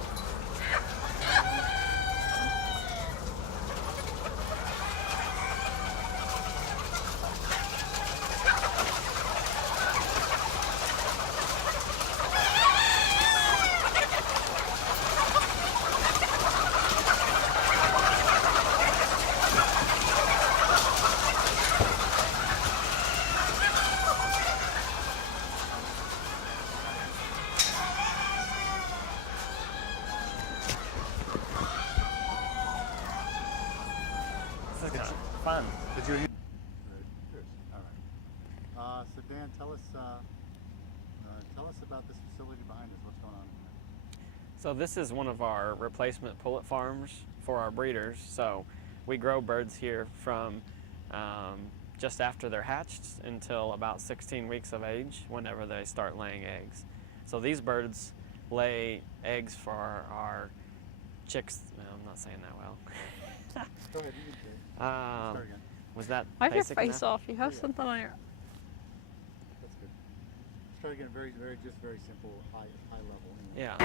This is kind of fun. Did you? All right. So Dan, tell us about this facility behind us. What's going on here? So this is one of our replacement pullet farms for our breeders. So we grow birds here from just after they're hatched until about 16 weeks of age, whenever they start laying eggs. So these birds lay eggs for our chicks. No, I'm not saying that well. Go ahead, you can say it. Start again. Was that Wipe your basic face enough? off. You have something on your. That's good. Let's try again. Very simple, high level. Yeah.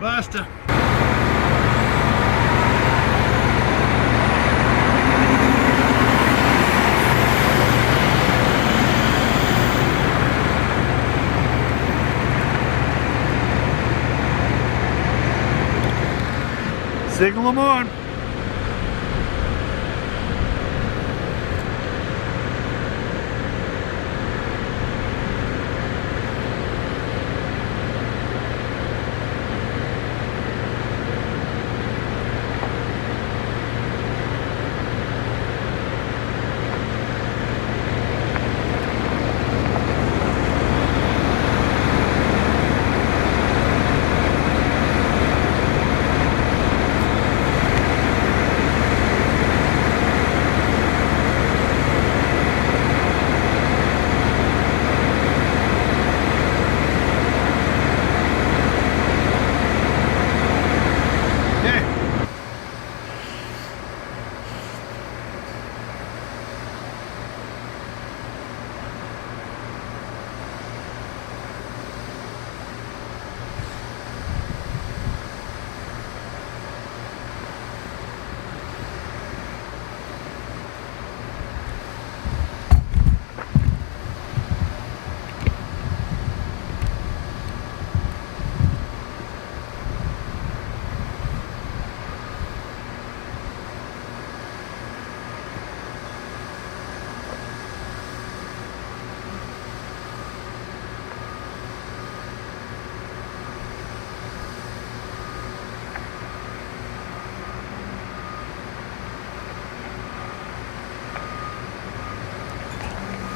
Basta. Signal them on.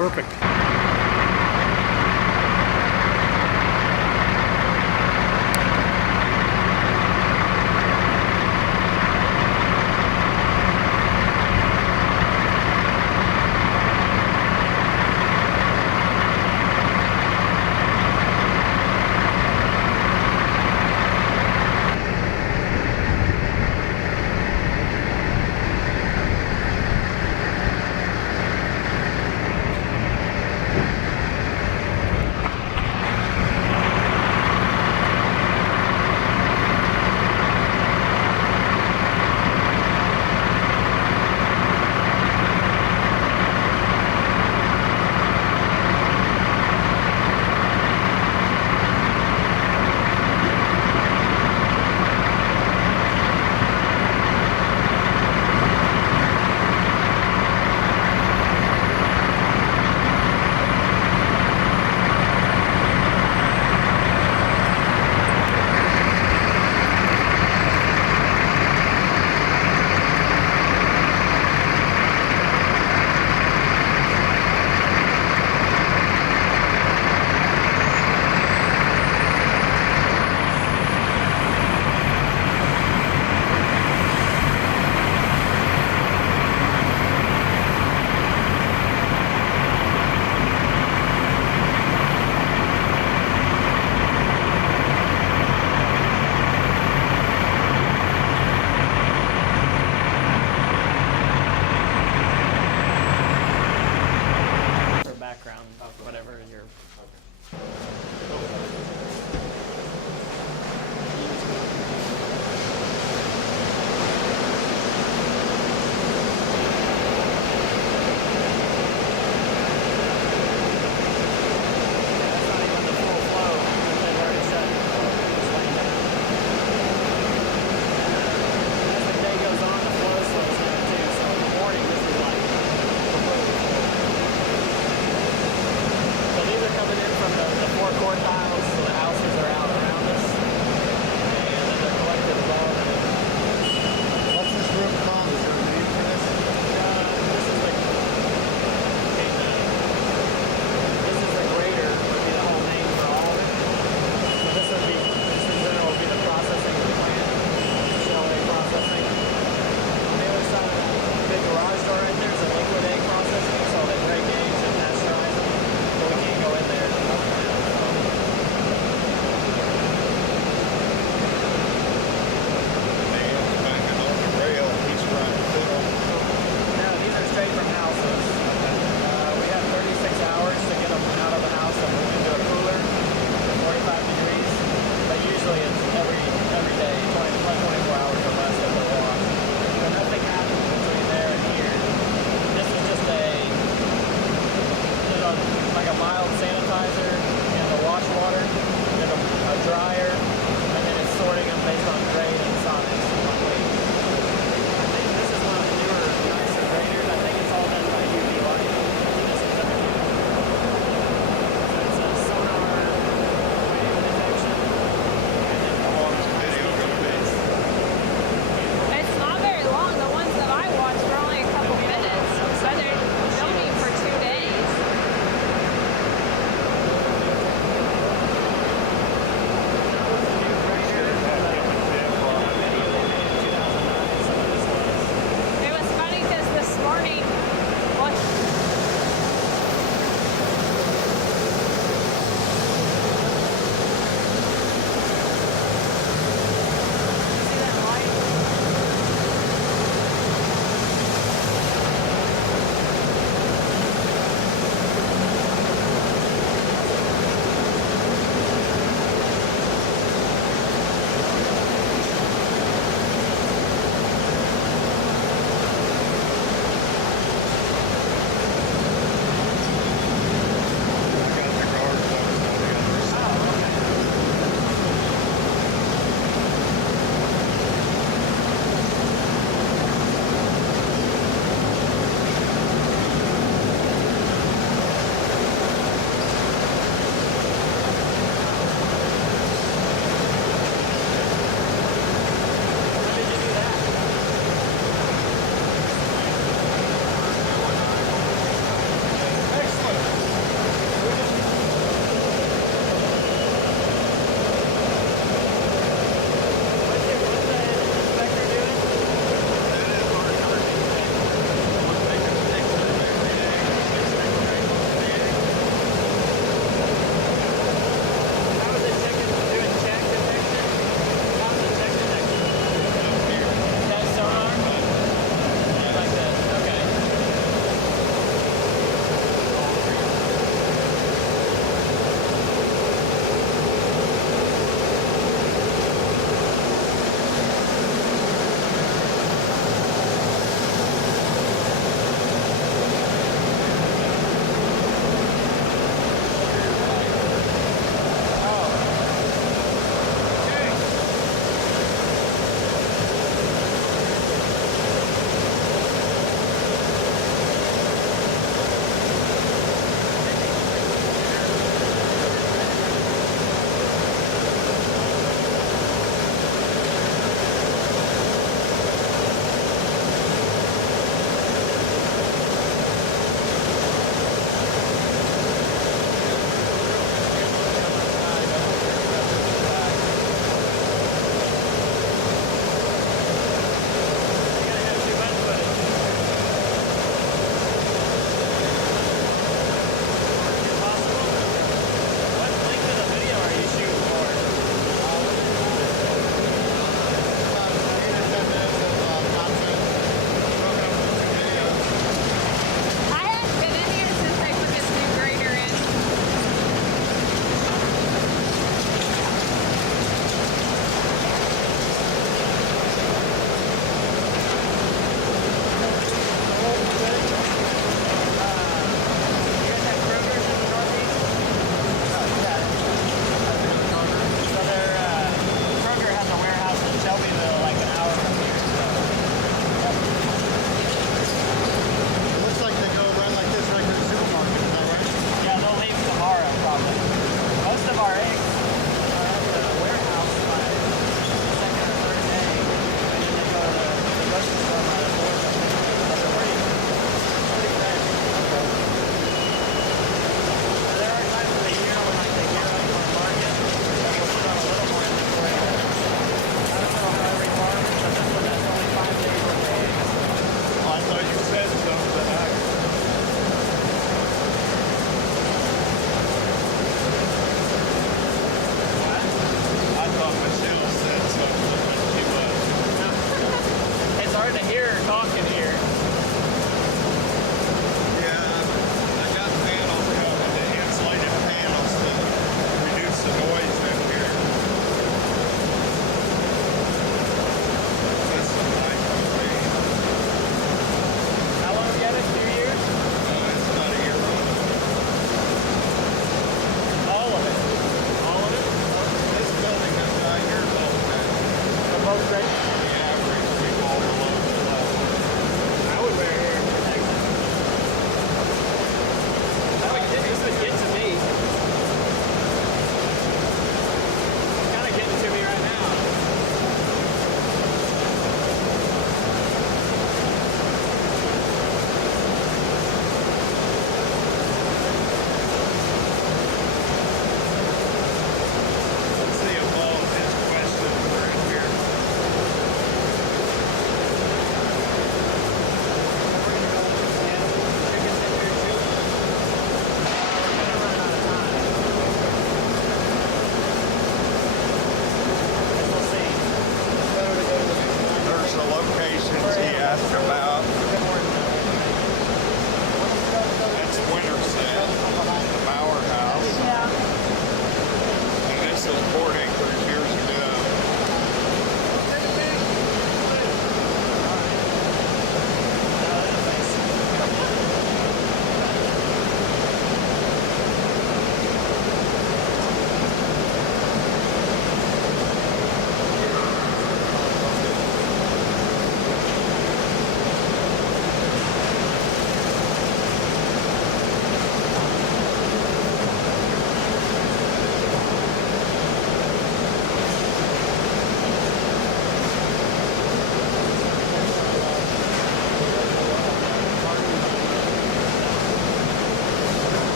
Perfect.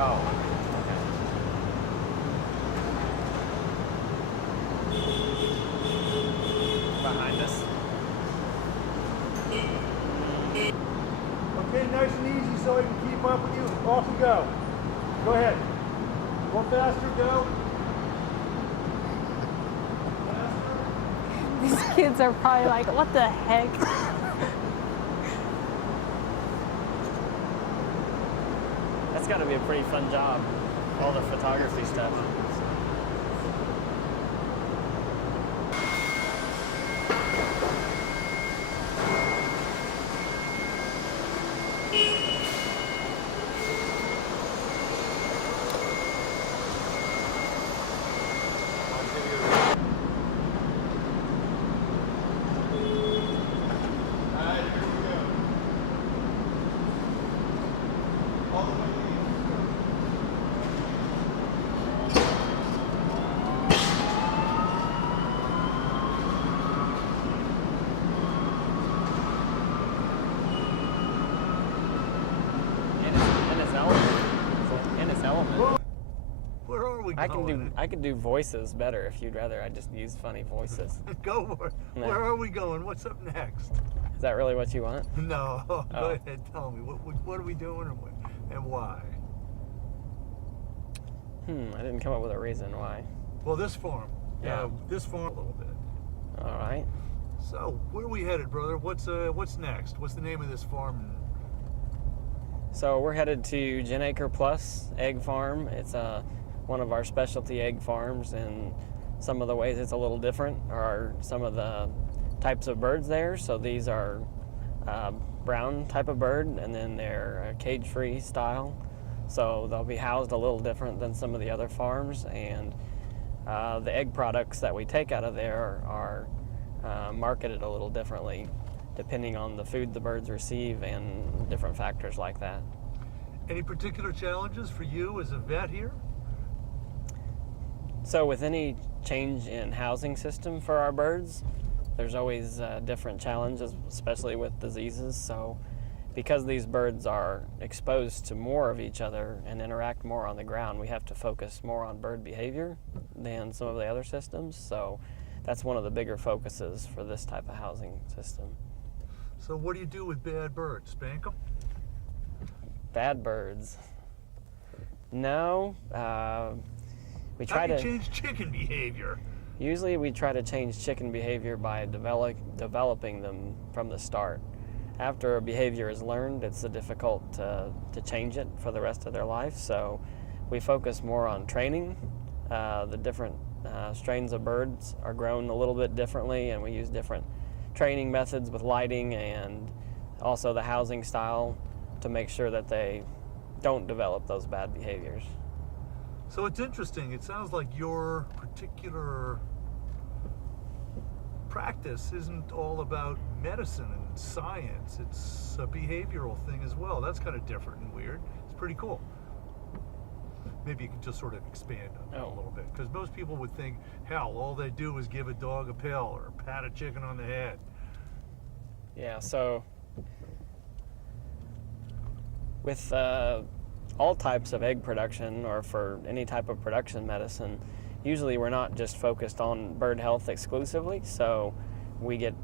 Oh. Okay. Behind us. Okay, nice and easy so I can keep up with you. Off we go. Go ahead. Go faster, go. These kids are probably like, what the heck? That's got to be a pretty fun job. All the photography stuff. In its element. Where are we I going? can do voices better if you'd rather I just use funny voices. Go for it. No. Where are we going? What's up next? Is that really what you want? No. Go Oh. ahead. Tell me. What are we doing and why? I didn't come up with a reason why. Well, this farm. Yeah. This farm a little bit. All right. So, where are we headed, brother? What's next? What's the name of this farm? So we're headed to Gen Acre Plus Egg Farm. It's one of our specialty egg farms, and some of the ways it's a little different are some of the types of birds there. So these are brown type of bird, and then they're cage-free style. So they'll be housed a little different than some of the other farms, and the egg products that we take out of there are marketed a little differently depending on the food the birds receive and different factors like that. Any particular challenges for you as a vet here? So with any change in housing system for our birds, there's always different challenges, especially with diseases. So because these birds are exposed to more of each other and interact more on the ground, we have to focus more on bird behavior than some of the other systems. So that's one of the bigger focuses for this type of housing system. So what do you do with bad birds? Spank them? Bad birds. No. We try How do you to change chicken behavior? Usually we try to change chicken behavior by developing them from the start. After a behavior is learned, it's difficult to change it for the rest of their life. So we focus more on training. The different strains of birds are grown a little bit differently, and we use different training methods with lighting and also the housing style to make sure that they don't develop those bad behaviors. So it's interesting. It sounds like your particular practice isn't all about medicine and science. It's a behavioral thing as well. That's kind of different and weird. It's pretty cool. Maybe you could just sort of expand on that a little bit. Because most people would think, hell, all they do is give a dog a pill or pat a chicken on the head. Yeah, so with all types of egg production or for any type of production medicine, usually we're not just focused on bird health exclusively, so we get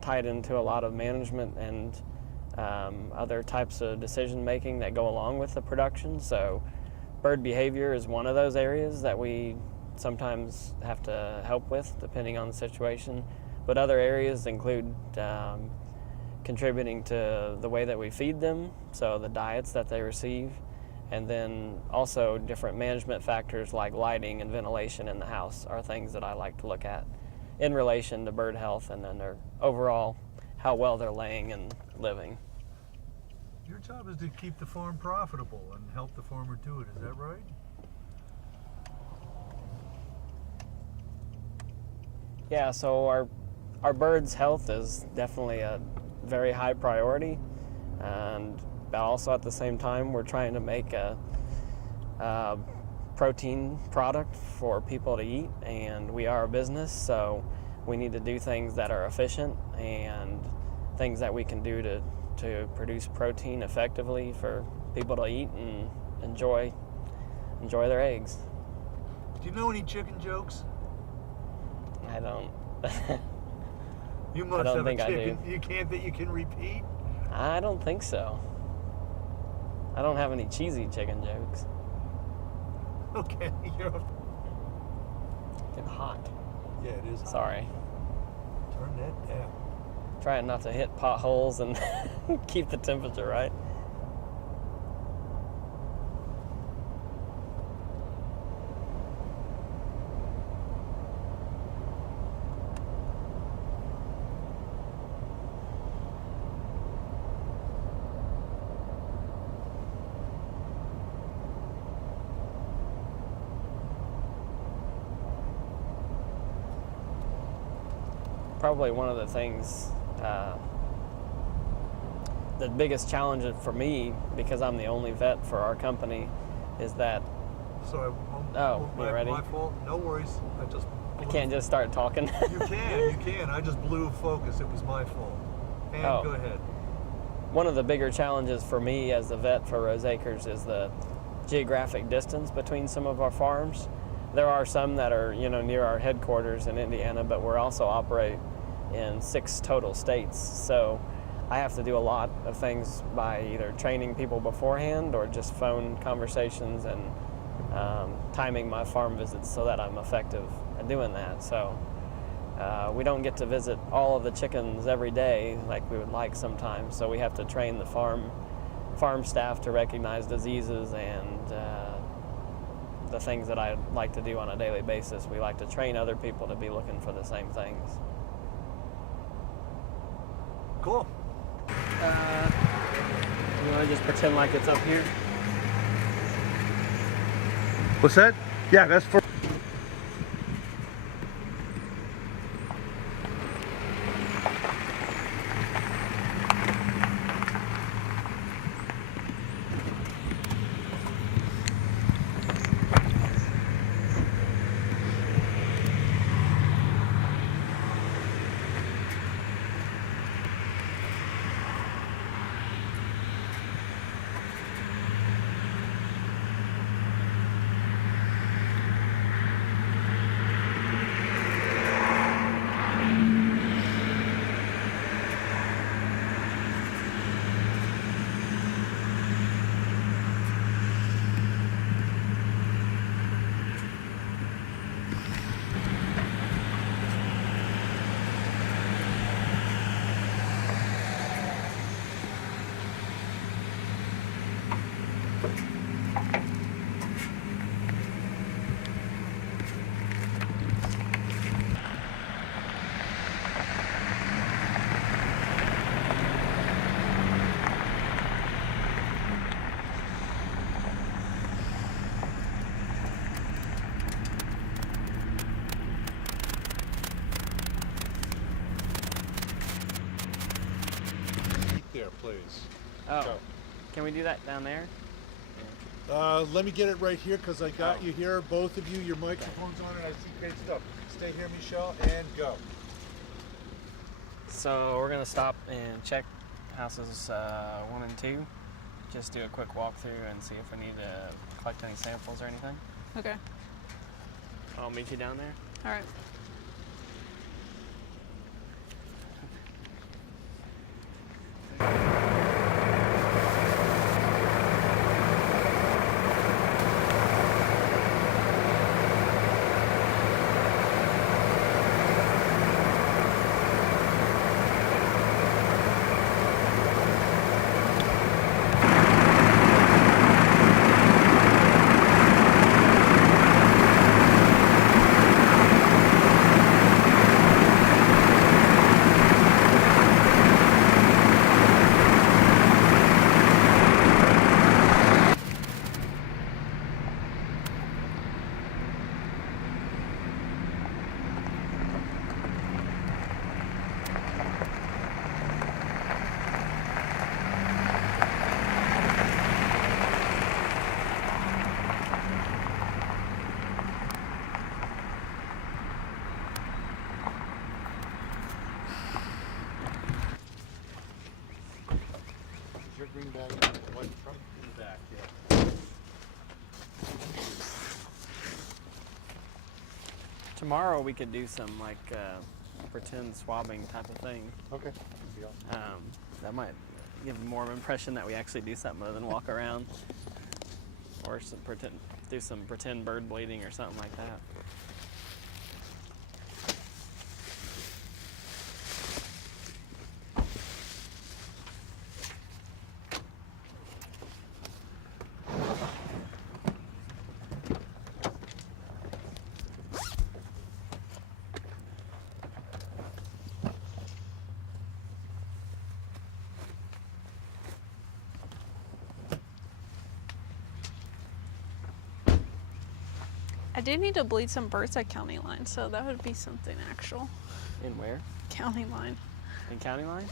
tied into a lot of management and other types of decision making that go along with the production. So bird behavior is one of those areas that we sometimes have to help with depending on the situation, but other areas include contributing to the way that we feed them, so the diets that they receive, and then also different management factors like lighting and ventilation in the house are things that I like to look at in relation to bird health and then their overall how well they're laying and living. Your job is to keep the farm profitable and help the farmer do it. Is that right? Yeah, so our birds' health is definitely a very high priority, but also at the same time we're trying to make a protein product for people to eat, and we are a business, so we need to do things that are efficient and things that we can do to produce protein effectively for people to eat and enjoy enjoy their eggs. Do you know any chicken jokes? I don't. You must don't have think a I do. chicken that you can repeat. I don't think so. I don't have any cheesy chicken jokes. Okay, you're. It's hot. Yeah, it is. Sorry. Turn that down. Trying not to hit potholes and keep the temperature right. Probably one of the things, the biggest challenge for me, because I'm the only vet for our company, is that Sorry. you ready? My fault. No worries. I can't just start talking. You can. I just blew focus. It was my fault. And Oh. go ahead. One of the bigger challenges for me as the vet for Rose Acres is the geographic distance between some of our farms. There are some that are, near our headquarters in Indiana, but we're also operate in 6 total states. So I have to do a lot of things by either training people beforehand or just phone conversations and timing my farm visits so that I'm effective at doing that. So we don't get to visit all of the chickens every day like we would like sometimes. So we have to train the farm staff to recognize diseases and the things that I like to do on a daily basis. We like to train other people to be looking for the same things. Cool. You want to just pretend like it's up here? What's that? Yeah, that's for. There, please. Oh, can we do that down there? Let me get it right here because I got you here, both of you. Your microphone's on and I see great stuff. Stay here, Michelle, and go. So we're gonna stop and check houses 1 and 2. Just do a quick walkthrough and see if we need to collect any samples or anything. Okay. I'll meet you down there. All right. Tomorrow we could do some like pretend swabbing type of thing. Okay. That might give more of an impression that we actually do something other than walk around, or do some pretend bird bleeding or something like that. I do need to bleed some birds at County Line, so that would be something actual. In where? County Line. In County Line?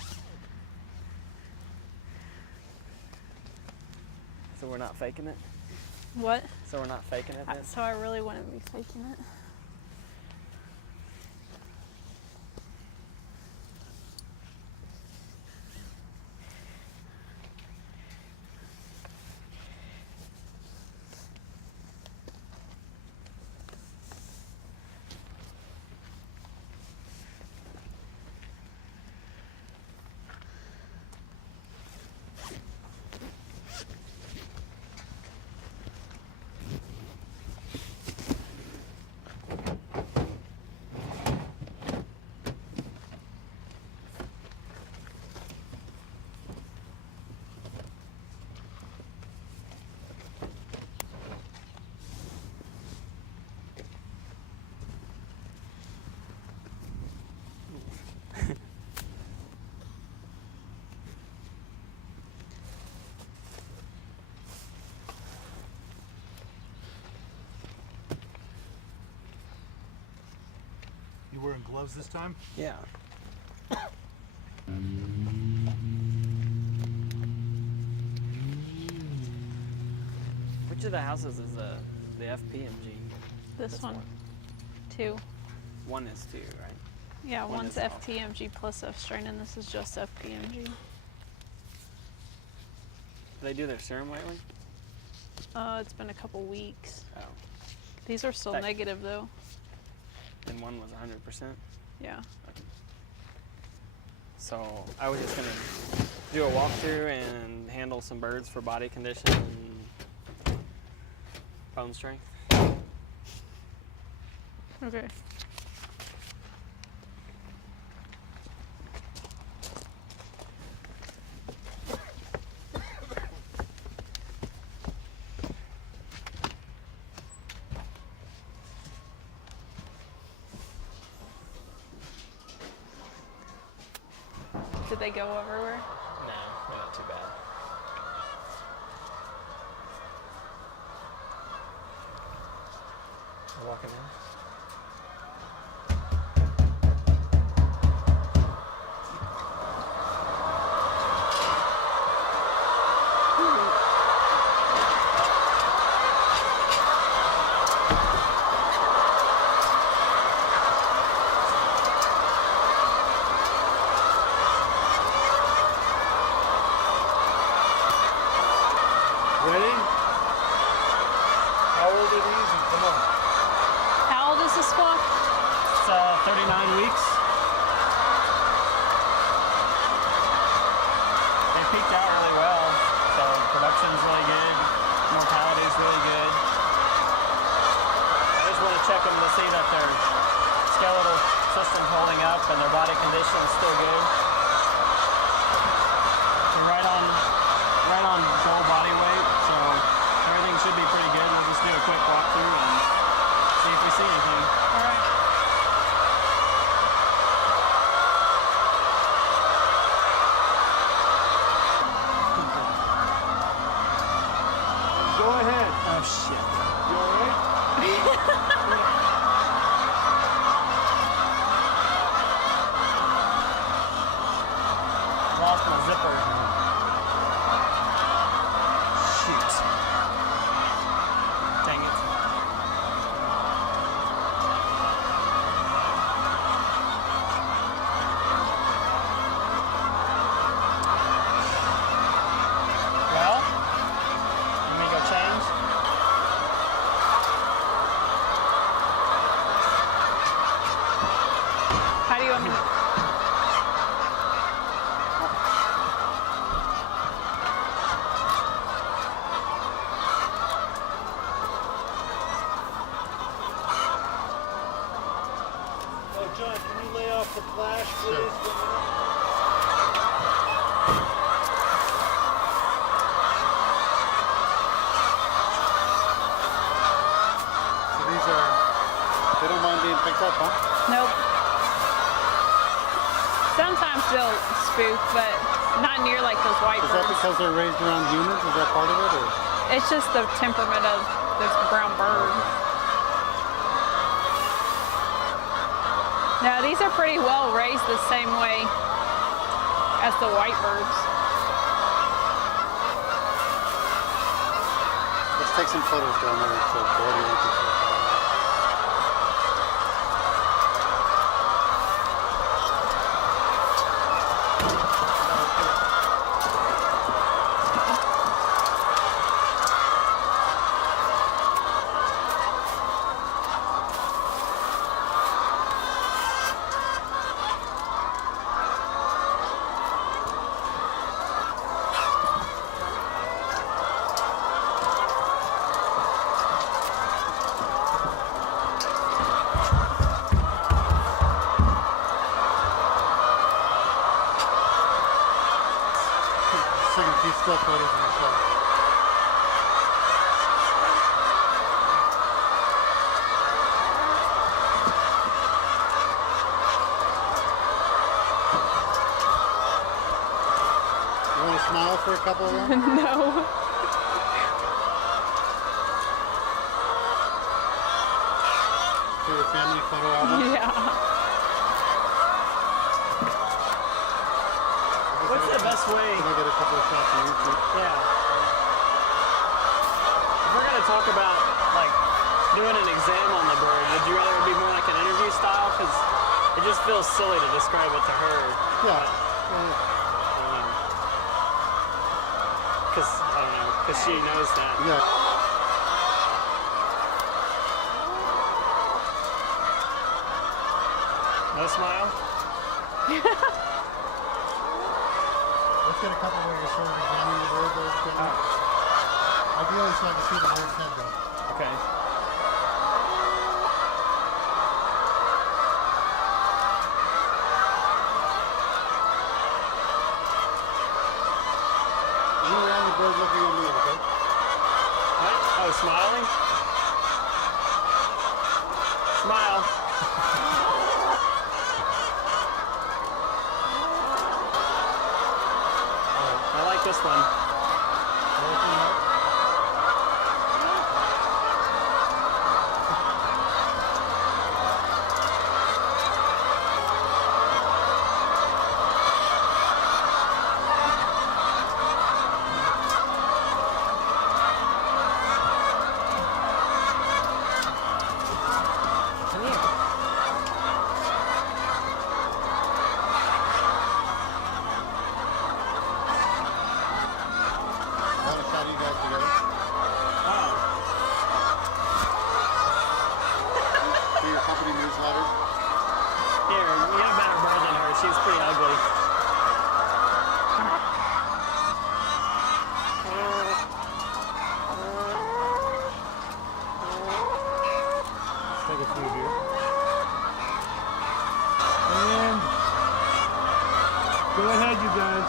So we're not faking it? What? So we're not faking it then? So I really wouldn't be faking it. You wearing gloves this time? Yeah. Which of the houses is the FPMG? This one. 2. One is 2, right? Yeah, One one's is off. FTMG plus F strain, and this is just FPMG. Do they do their serum lately? It's been a couple weeks. Oh. These are still That- negative though. And one was 100%? Yeah. So I was just gonna do a walkthrough and handle some birds for body condition and bone strength. Okay. Did they go everywhere? No, they're not too bad. We're walking in. Ready? How old are these? Come on. How old is this flock? It's 39 weeks. They peaked out really well, so production's really good, mortality's really good. I just want to check them to see that their skeletal system's holding up and their body condition is still good. They're right on goal body weight, so everything should be pretty good. We'll just do a quick walkthrough and see if we see anything. All right. Go ahead. Oh shit. You all right? off the flash, please? So these are, they don't mind being picked up, huh? Nope. Sometimes they'll spook, but not near like those white Is that birds. because they're raised around humans? Is that part of it? Or? It's just the temperament of this brown bird. Now these are pretty well raised the same way as the white birds. Let's take some photos down there so the audience can see. Taking a few still photos of the show. You want to smile for a couple of them? No. For your family photo album? Yeah. What's the best way? Can I get a couple of shots on YouTube? Yeah. If we're gonna talk about like doing an exam on the bird, would you rather it be more like an interview style? Because it just feels silly to describe it to her. Yeah. Because I don't know. Because she knows that. Yeah. No smile. Let's get a couple where you're sort of examining the bird there, Kevin. Ideally so I can see the bird's head go. Okay. You around the bird looking at me, okay? What? Oh, smiling? Smile. I like this one. Want a shot of you guys together? Oh. For your company newsletter? Here, you got a better bird than her. She's pretty ugly. Let's take a few here. And go ahead, you guys.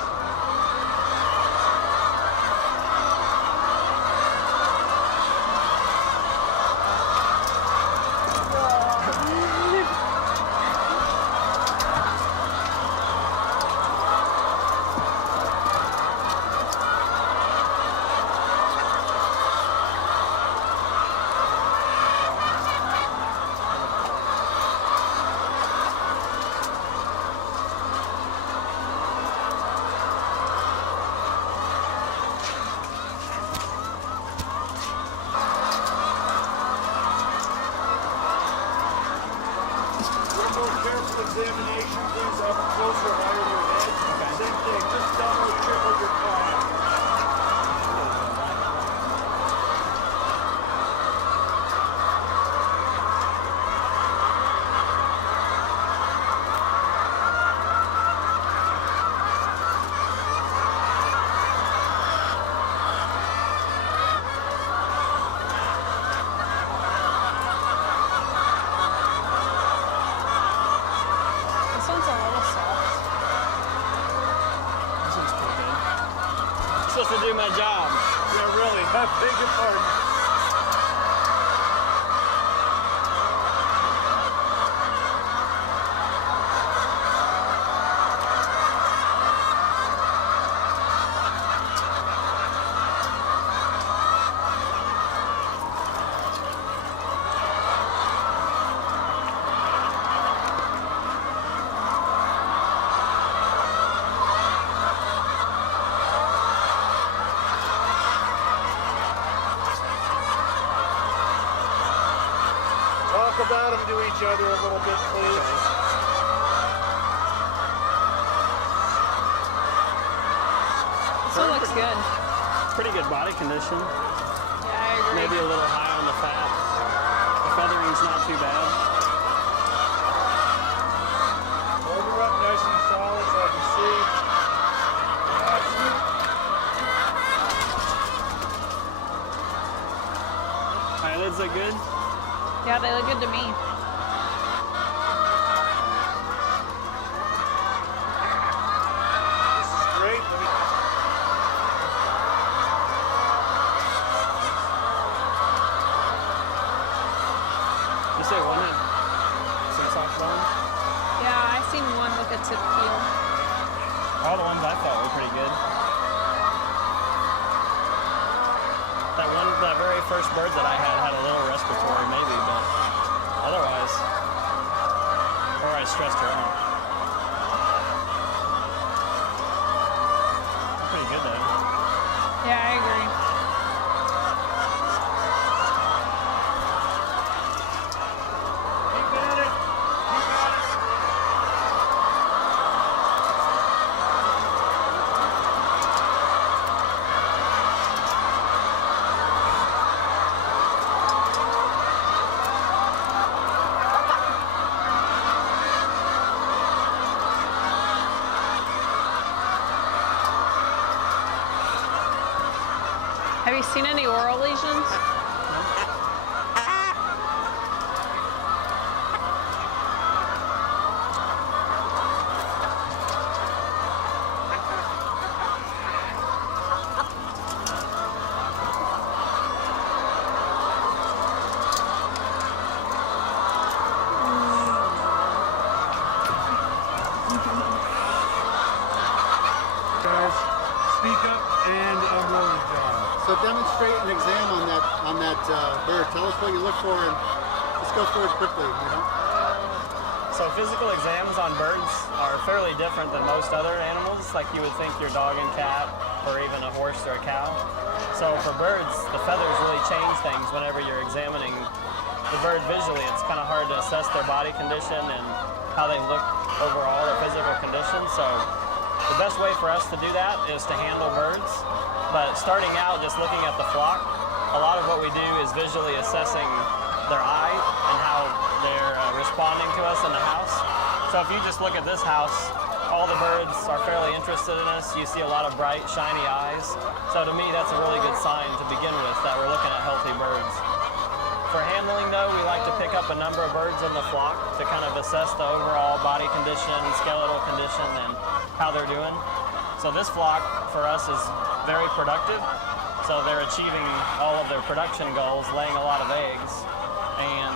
Careful examination, please, up closer, higher to your head. Same thing, just double, triple your climb. This Beg your pardon. Talk about them to each other a little bit, please. This one looks good. Pretty good body condition. Yeah, I agree. Maybe a little high on the fat. The feathering's not too bad. Hold her up nice and solid so I can see. Eyelids look good. Yeah, they look good to me. This is great. You say one had some soft bone? Yeah, I seen one with a tip heel. All the ones I thought were pretty good. That very first bird that I had a little respiratory maybe, but otherwise, or I stressed her out. Pretty good though. Yeah, I agree. Keep at it. Keep at it. Have you seen any oral lesions? Guys, speak up and I'm rolling, John. So demonstrate an exam on that bird. Tell us what you look for, and let's go through it quickly. You know. So physical exams on birds are fairly different than most other animals, like you would think your dog and cat, or even a horse or a cow. So for birds, the feathers really change things whenever you're examining the bird visually. It's kind of hard to assess their body condition and how they look overall, their physical condition. So the best way for us to do that is to handle birds. But starting out, just looking at the flock, a lot of what we do is visually assessing their eye and how they're responding to us in the house. So if you just look at this house, all the birds are fairly interested in us. You see a lot of bright, shiny eyes. So to me, that's a really good sign to begin with that we're looking at healthy birds. For handling though, we like to pick up a number of birds in the flock to kind of assess the overall body condition, skeletal condition, and how they're doing. So this flock for us is very productive. So they're achieving all of their production goals, laying a lot of eggs. And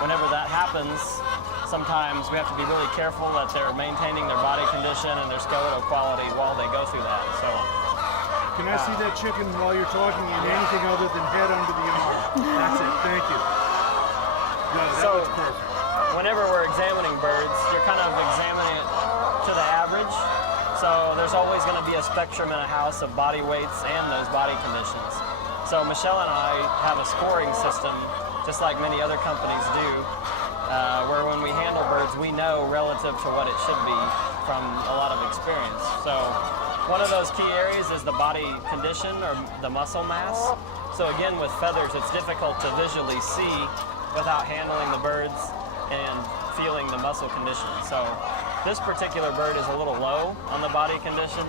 whenever that happens, sometimes we have to be really careful that they're maintaining their body condition and their skeletal quality while they go through that. So Can I see that chicken while you're talking and anything other than head under the arm? That's it. Thank you. No, that So- looks perfect. whenever we're examining birds, you're kind of examining it to the average. So there's always going to be a spectrum in a house of body weights and those body conditions. So Michelle and I have a scoring system, just like many other companies do, where when we handle birds, we know relative to what it should be from a lot of experience. So one of those key areas is the body condition or the muscle mass. So again, with feathers, it's difficult to visually see without handling the birds and feeling the muscle condition. So this particular bird is a little low on the body condition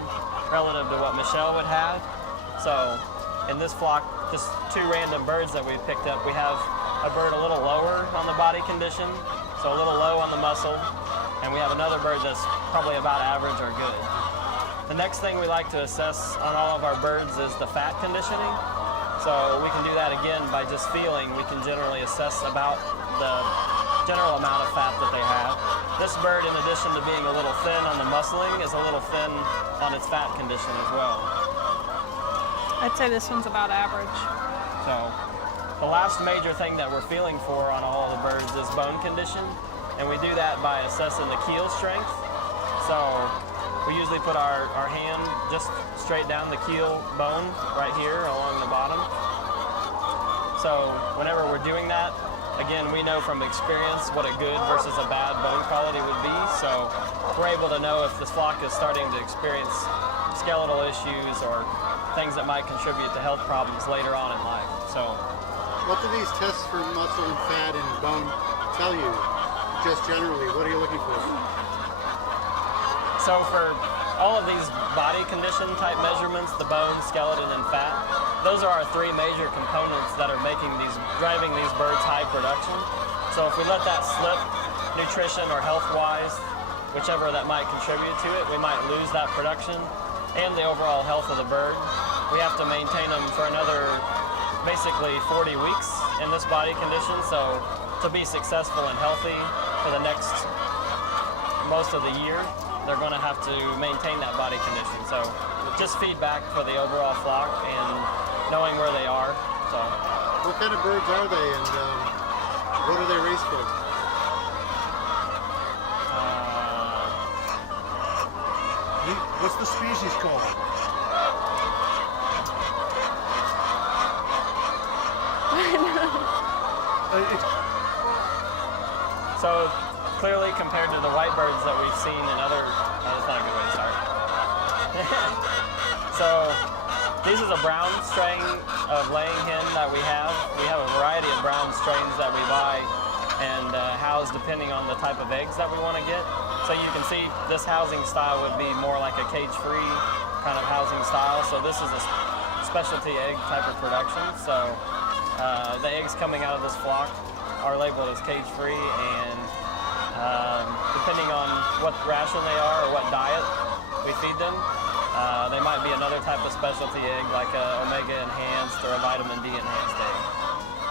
relative to what Michelle would have. So in this flock, just two random birds that we picked up, we have a bird a little lower on the body condition, so a little low on the muscle, and we have another bird that's probably about average or good. The next thing we like to assess on all of our birds is the fat conditioning. So we can do that again by just feeling. We can generally assess about the general amount of fat that they have. This bird, in addition to being a little thin on the muscling, is a little thin on its fat condition as well. I'd say this one's about average. So the last major thing that we're feeling for on all the birds is bone condition, and we do that by assessing the keel strength. So we usually put our hand just straight down the keel bone right here along the bottom. So whenever we're doing that, again, we know from experience what a good versus a bad bone quality would be. So we're able to know if this flock is starting to experience skeletal issues or things that might contribute to health problems later on in life. So What do these tests for muscle and fat and bone tell you? Just generally, what are you looking for? So for all of these body condition type measurements, the bone, skeleton, and fat, those are our three major components that are driving these birds' high production. So if we let that slip, nutrition or health-wise, whichever that might contribute to it, we might lose that production and the overall health of the bird. We have to maintain them for another basically 40 weeks in this body condition. So to be successful and healthy for the next most of the year, they're going to have to maintain that body condition. So just feedback for the overall flock and knowing where they are. So What kind of birds are they, and what are they raised for? What's the species called? So clearly compared to the white birds that we've seen in other, that's not a good way to start. So this is a brown strain of laying hen that we have. We have a variety of brown strains that we buy and house depending on the type of eggs that we want to get. So you can see this housing style would be more like a cage-free kind of housing style. So this is a specialty egg type of production. So the eggs coming out of this flock are labeled as cage-free, and depending on what ration they are or what diet we feed them, they might be another type of specialty egg like a omega enhanced or a vitamin D enhanced egg.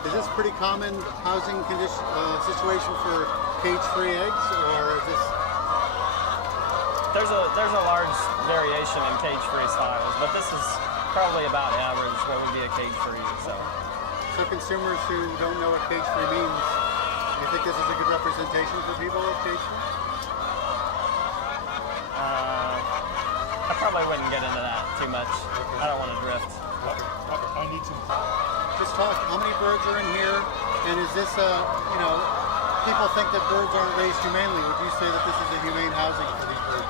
Is this pretty common housing situation for cage-free eggs, or is this? There's a large variation in cage-free styles, but this is probably about average what would be a cage-free. So consumers who don't know what cage-free means, do you think this is a good representation for people of cage-free? I probably wouldn't get into that too much. I don't want to drift. I need some. Just talk, how many birds are in here, and is this people think that birds aren't raised humanely. Would you say that this is a humane housing for these birds?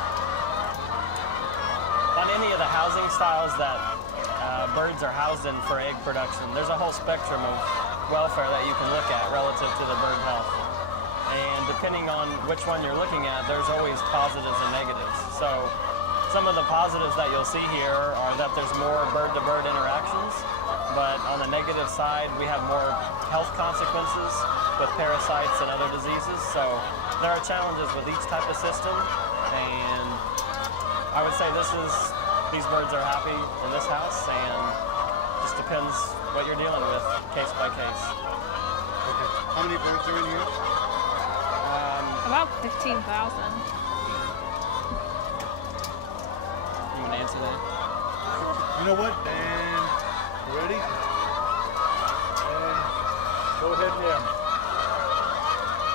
On any of the housing styles that birds are housed in for egg production, there's a whole spectrum of welfare that you can look at relative to the bird health. And depending on which one you're looking at, there's always positives and negatives. So some of the positives that you'll see here are that there's more bird-to-bird interactions, but on the negative side, we have more health consequences with parasites and other diseases. So there are challenges with each type of system, and I would say these birds are happy in this house, and just depends what you're dealing with, case by case. Okay. How many birds are in here? About 15,000. You want to answer that? You know what? And you ready? And go ahead, yeah.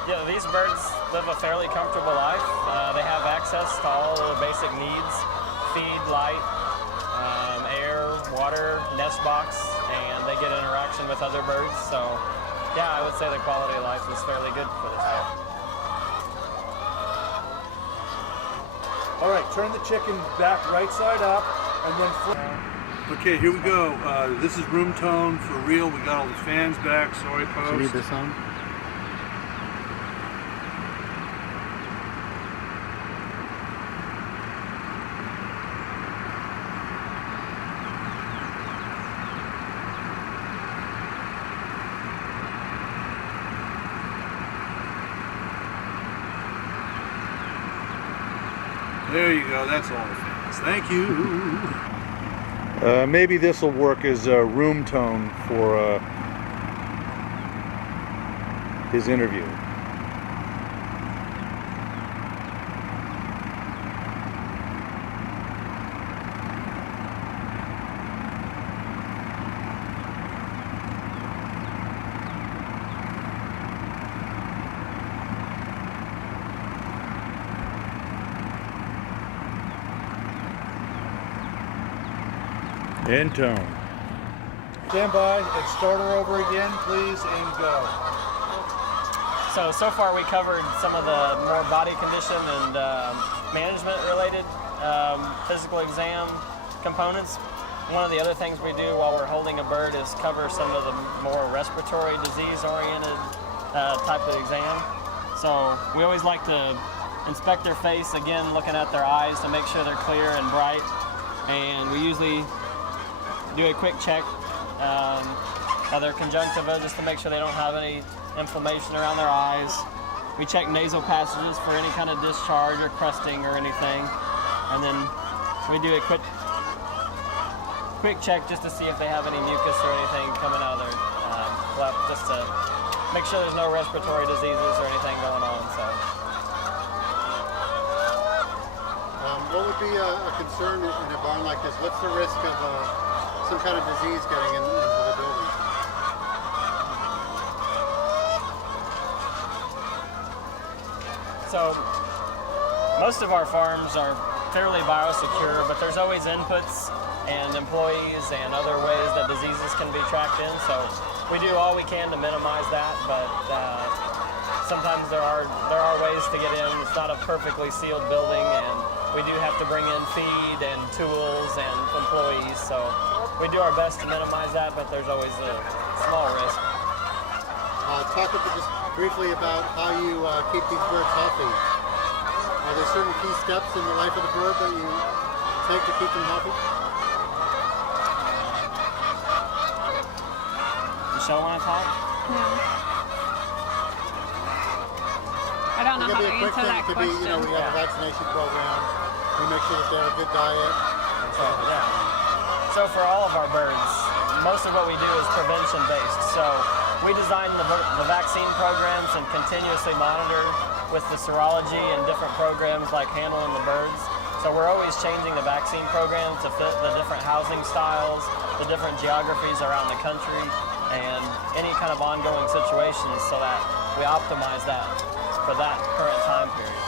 Yeah, these birds live a fairly comfortable life. They have access to all of the basic needs: feed, light, air, water, nest box, and they get interaction with other birds. So, yeah, I would say the quality of life is fairly good for this bird. All right, turn the chicken back right side up, and then flip. Okay, here we go. This is room tone for real. We got all the fans back. Sorry, Should folks. I leave this on? There you go. That's all the fans. Thank you. Maybe this will work as a room tone for his interview. End tone. Stand by and start her over again, please, and go. So far we covered some of the more body condition and management related physical exam components. One of the other things we do while we're holding a bird is cover some of the more respiratory disease oriented type of exam. So we always like to inspect their face, again looking at their eyes to make sure they're clear and bright, and we usually do a quick check of their conjunctiva just to make sure they don't have any inflammation around their eyes. We check nasal passages for any kind of discharge or crusting or anything, and then we do a quick check just to see if they have any mucus or anything coming out of their cleft, just to make sure there's no respiratory diseases or anything going on. So. What would be a concern in a barn like this? What's the risk of some kind of disease getting into the building? So most of our farms are fairly biosecure, but there's always inputs and employees and other ways that diseases can be tracked in. So we do all we can to minimize that, but sometimes there are ways to get in. It's not a perfectly sealed building, and we do have to bring in feed and tools and employees. So we do our best to minimize that, but there's always a small risk. Talk just briefly about how you keep these birds healthy. Are there certain key steps in the life of the bird that you take to keep them healthy? Michelle, want to talk? No. I don't know how to answer that It could be, question. we have a vaccination program. We make sure that they have a good diet. So for all of our birds, most of what we do is prevention based. So we design the vaccine programs and continuously monitor with the serology and different programs like handling the birds. So we're always changing the vaccine program to fit the different housing styles, the different geographies around the country, and any kind of ongoing situations so that we optimize that for that current time period.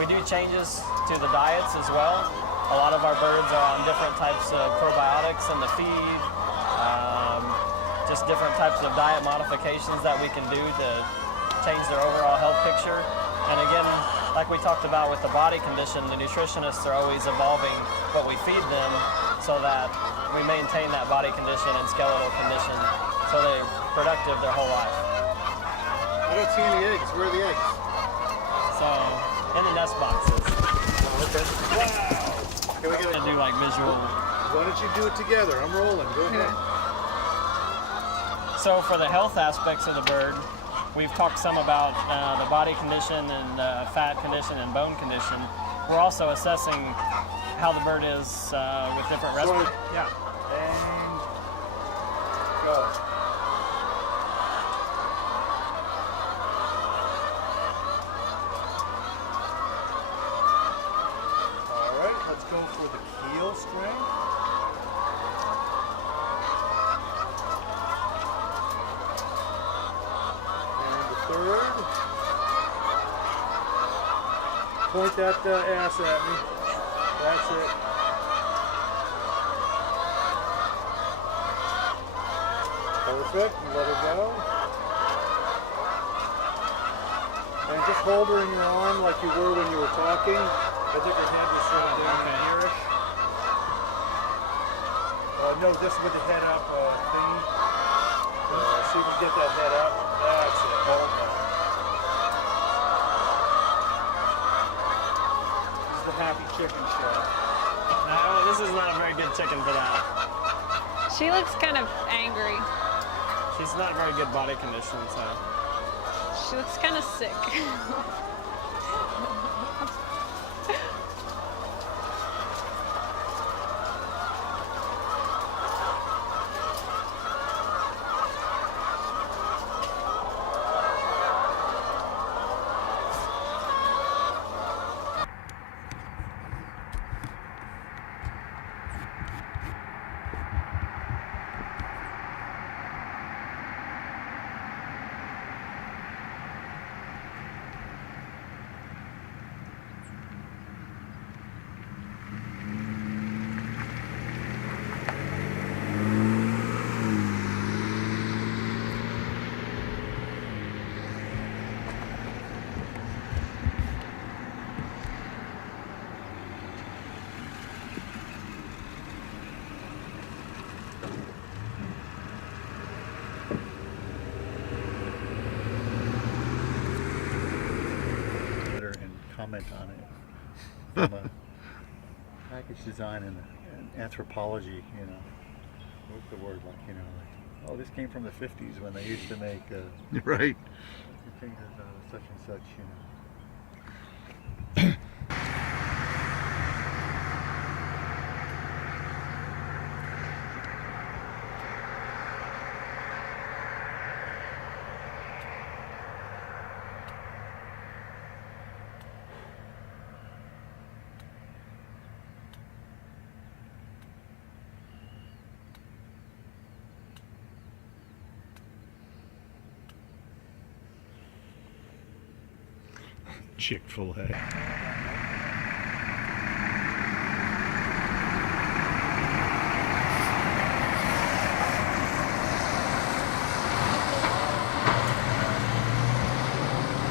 We do changes to the diets as well. A lot of our birds are on different types of probiotics in the feed, just different types of diet modifications that we can do to change their overall health picture. And again, like we talked about with the body condition, the nutritionists are always evolving what we feed them so that we maintain that body condition and skeletal condition so they're productive their whole life. I don't see any eggs. Where are the eggs? So, in the nest boxes. Okay. Wow! Can we get To do like visual. Why don't you do it together? I'm rolling. Go ahead. So for the health aspects of the bird, we've talked some about the body condition and fat condition and bone condition. We're also assessing how the bird is with different respiratory. Yeah. And go. All right, let's go for the keel strength. Third. Point that ass at me. That's it. Perfect. Let her go. And just hold her in your arm like you were when you were talking. I think her head was sort of down here-ish. No, just with the head up thingy. See if we can get that head up. That's it. Hold that. This is the happy chicken show. No, this is not a very good chicken for that. She looks kind of angry. She's not very good body condition, so. She looks kind of sick. comment on it. From a package design and anthropology, you know, what's the word, like, you know, like, oh, this came from the 50s when they used to make Right. things such and such, you know. Chick-fil-A.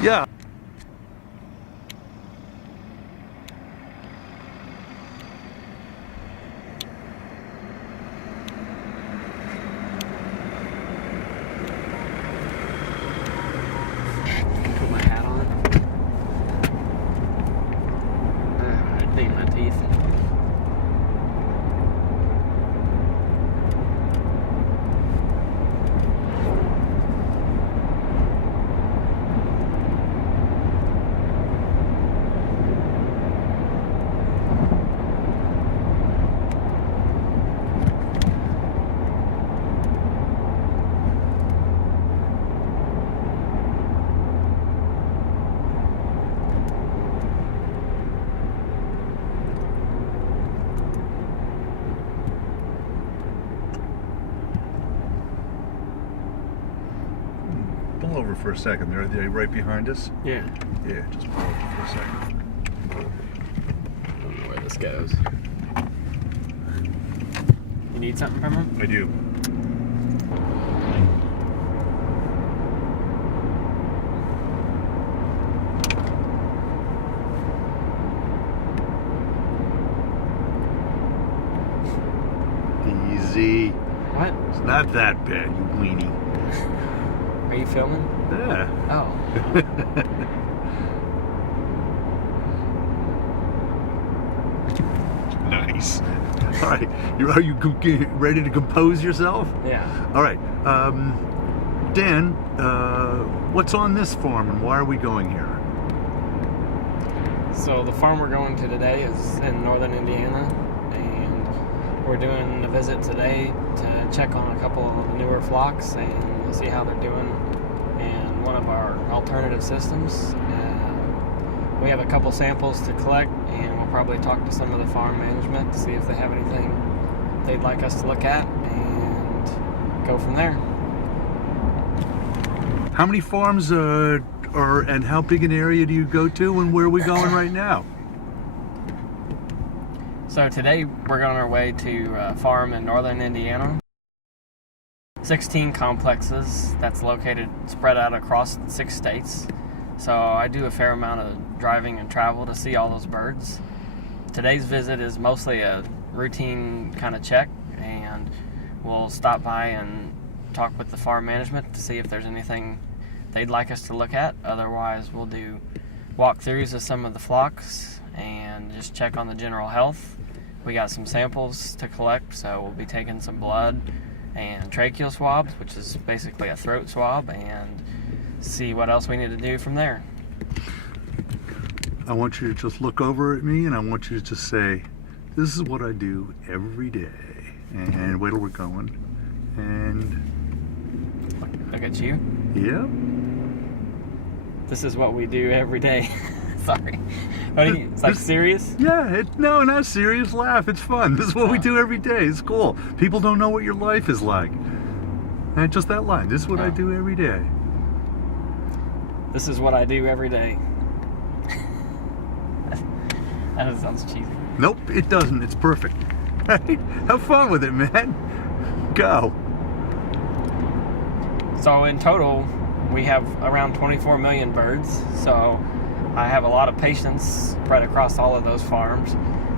Yeah. Put my hat on. I think my teeth. Pull over for a second. They're right behind us. Yeah. Yeah, just pull over for a second. I don't know where this goes. You need something from him? I do. Easy. What? It's not that bad, you weenie. Are you filming? Yeah. Oh. Nice. All right. Are you ready to compose yourself? Yeah. All right. Dan, what's on this farm and why are we going here? So the farm we're going to today is in northern Indiana, and we're doing a visit today to check on a couple of the newer flocks and see how they're doing in one of our alternative systems. We have a couple samples to collect, and we'll probably talk to some of the farm management to see if they have anything they'd like us to look at, and go from there. How many farms and how big an area do you go to, and where are we going right now? So today we're on our way to a farm in northern Indiana. 16 complexes that's located spread out across 6 states. So I do a fair amount of driving and travel to see all those birds. Today's visit is mostly a routine kind of check, and we'll stop by and talk with the farm management to see if there's anything they'd like us to look at. Otherwise, we'll do walkthroughs of some of the flocks and just check on the general health. We got some samples to collect, so we'll be taking some blood and tracheal swabs, which is basically a throat swab, and see what else we need to do from there. I want you to just look over at me, and I want you to just say, this is what I do every day. And wait till we're going. And Look at you. yeah. This is what we do every day. Sorry. What are you, it's like serious? Yeah, no, not serious. Laugh. It's fun. This is what we do every day. It's cool. People don't know what your life is like. And just that line. This is what I do every day. This is what I do every day. That sounds cheesy. Nope, it doesn't. It's perfect. Have fun with it, man. Go. So in total, we have around 24 million birds. So I have a lot of patients spread across all of those farms.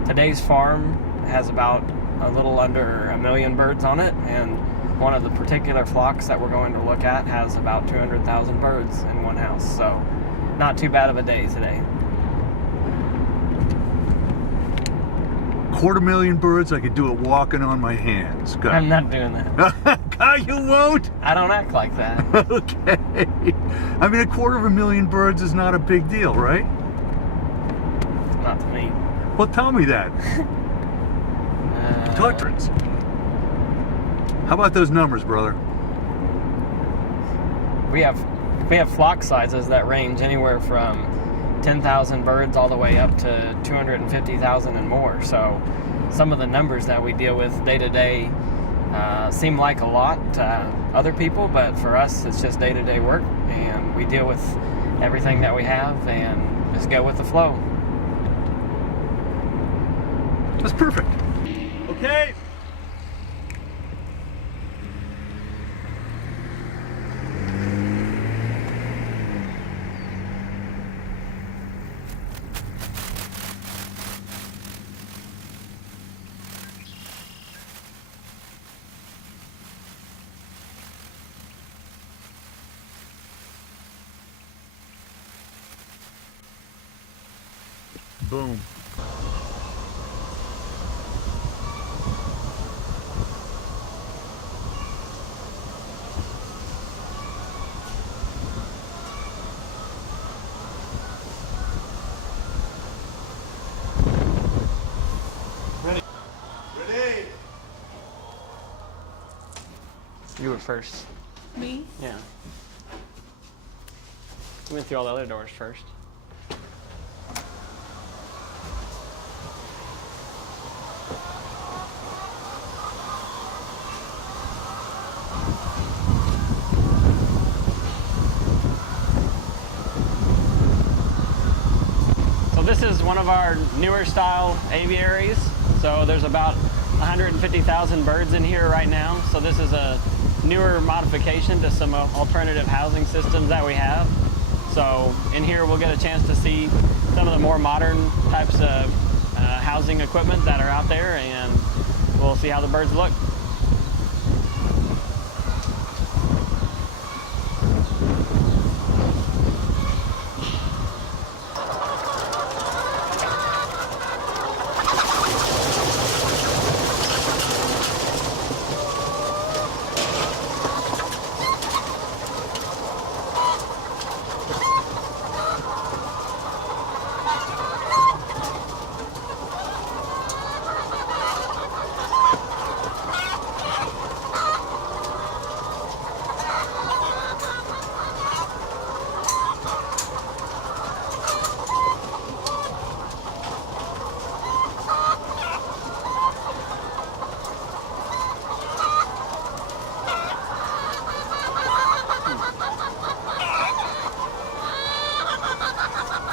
Today's farm has about a little under 1 million birds on it, and one of the particular flocks that we're going to look at has about 200,000 birds in one house. So not too bad of a day today. 250,000 birds, I could do it walking on my hands. Go. I'm not doing that. You won't? I don't act like that. Okay. I mean, 250,000 birds is not a big deal, right? Not to me. Well, tell me that. Tutrons. How about those numbers, brother? We have flock sizes that range anywhere from 10,000 birds all the way up to 250,000 and more. So some of the numbers that we deal with day to day seem like a lot to other people, but for us it's just day-to-day work, and we deal with everything that we have and just go with the flow. That's perfect. Okay. Boom. Ready? You were first. Me? Yeah. We went through all the other doors first. So this is one of our newer style aviaries. So there's about 150,000 birds in here right now. So this is a newer modification to some alternative housing systems that we have. So in here we'll get a chance to see some of the more modern types of housing equipment that are out there, and we'll see how the birds look.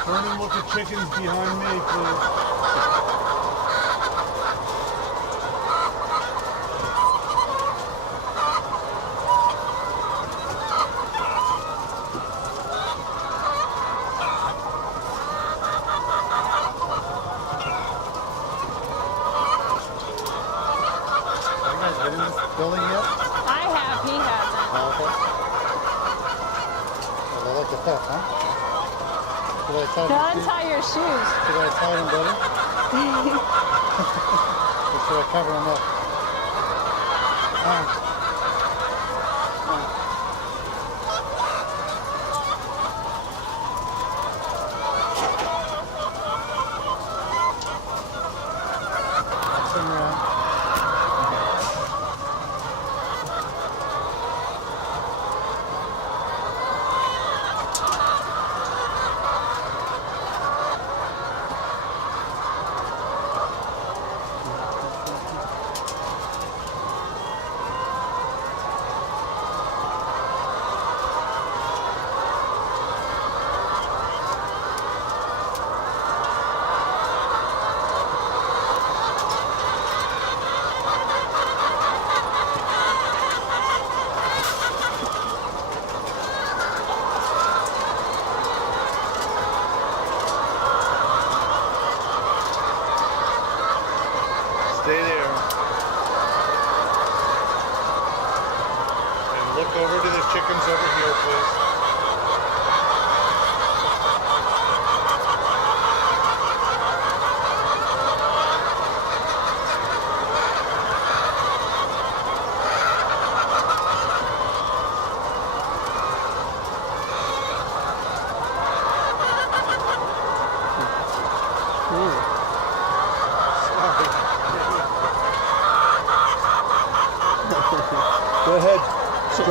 Turn and look at chickens behind me, please. Have you guys been in this building yet? I have, he hasn't. Oh, okay. Well, they like the tough, huh? Should I tie Don't them? untie your shoes. Should I tie them better? Or should I cover them up? Some around.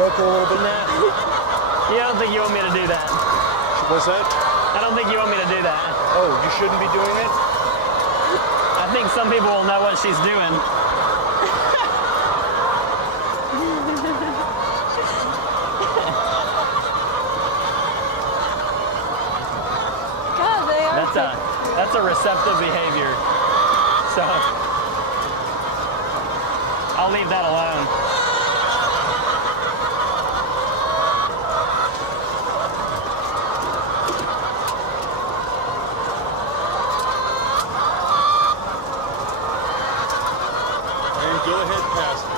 stroke her a little bit? Yeah, I don't think you want me to do that. What's that? I don't think you want me to do that. Oh, you shouldn't be doing it? I think some people will know what she's doing. God, they are. That's a receptive behavior. So I'll leave that alone. And go ahead and pass it.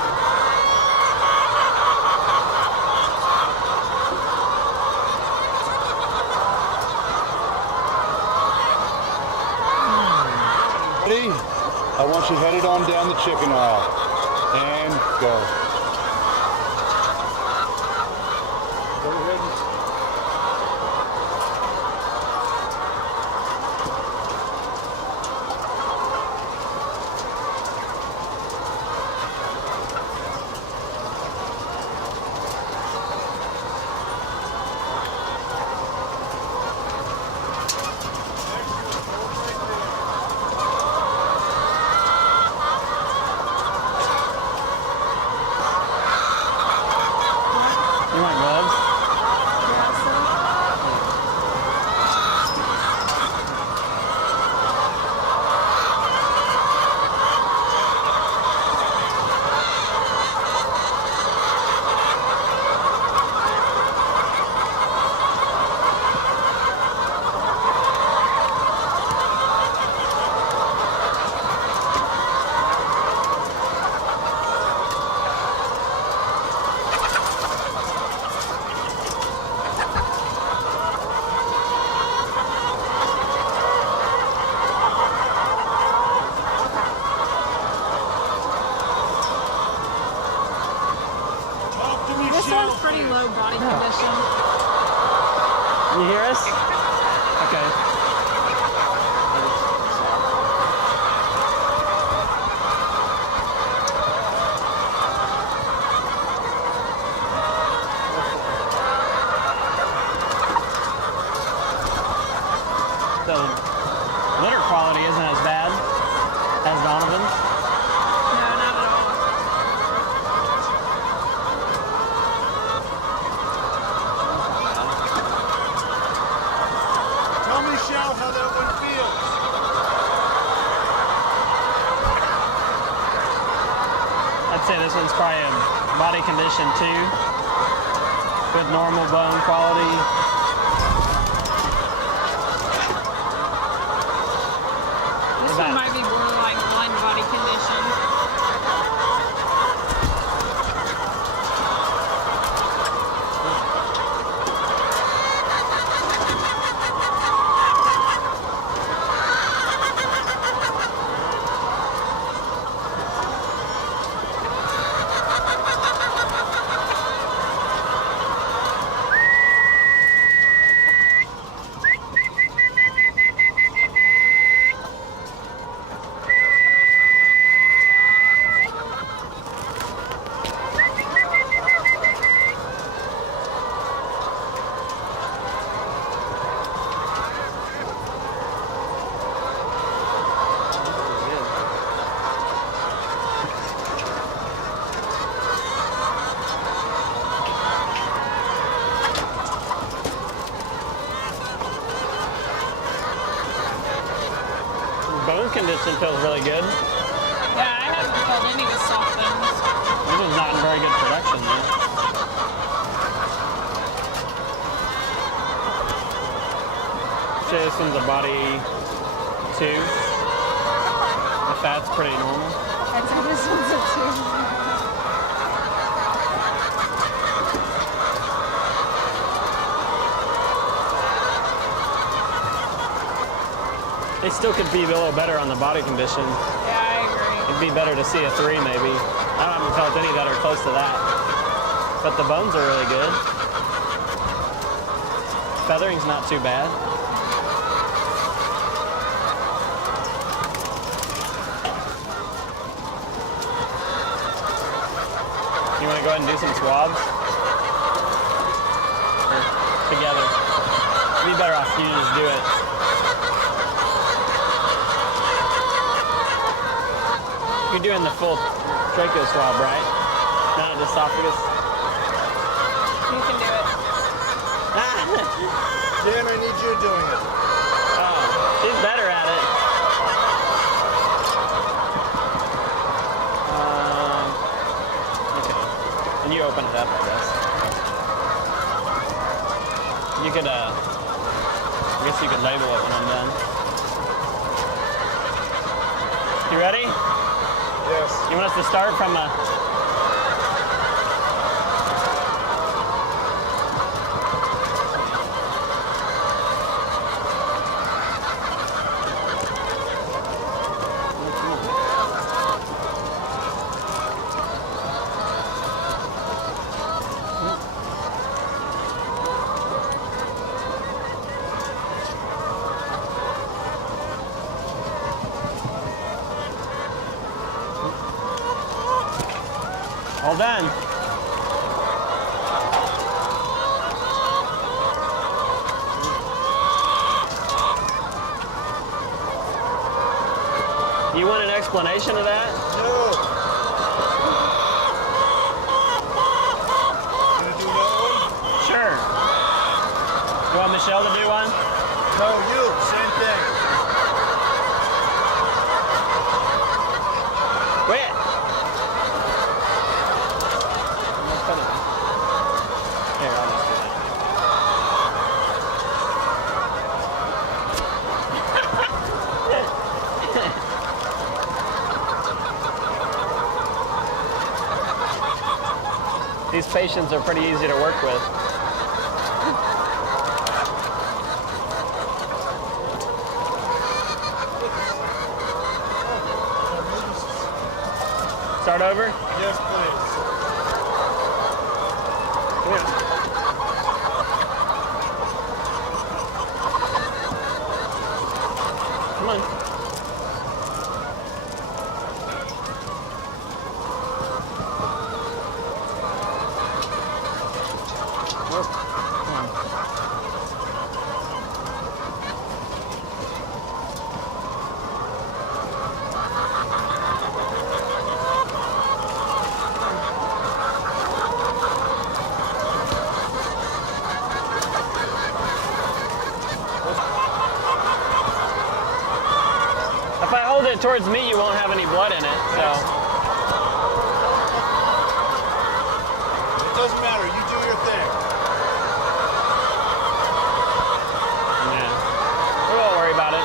Ready? I want you headed on down the chicken aisle. And go. Go ahead and You want gloves? This one's pretty low body condition. You hear us? Okay. The litter quality isn't as bad as Donovan's. No, not at all. tell Michelle how that one feels. I'd say this one's probably a body condition 2 with normal bone quality. This one might be borderline 1 body condition. Bone condition feels really good. Yeah, I haven't felt any with soft bones. This one's not in very good production though. Say this one's a body 2. The fat's pretty normal. I'd say this one's a 2. They still could be a little better on the body condition. Yeah, I agree. It'd be better to see a 3 maybe. I haven't felt any that are close to that. But the bones are really good. Feathering's not too bad. You want to go ahead and do some swabs? together. It'd be better off if you just do it. You're doing the full trachea swab, right? Not the esophagus. You can do it. Jen, I need you doing it. Oh, she's better at it. Okay. And you open it up, I guess. You could, I guess you could label it when I'm done. You ready? Yes. You want us to start from a... All done. You want an explanation of that? No. Gonna do another one? Sure. You want Michelle to do one? No, you. Same thing. Quit. Here, I'll just do that. These patients are pretty easy to work with. Start over? Yes, please. Come on. Whoop. Come on. If I hold it towards me, you won't have any blood in it, so. It doesn't matter. You do your thing. Yeah. We won't worry about it.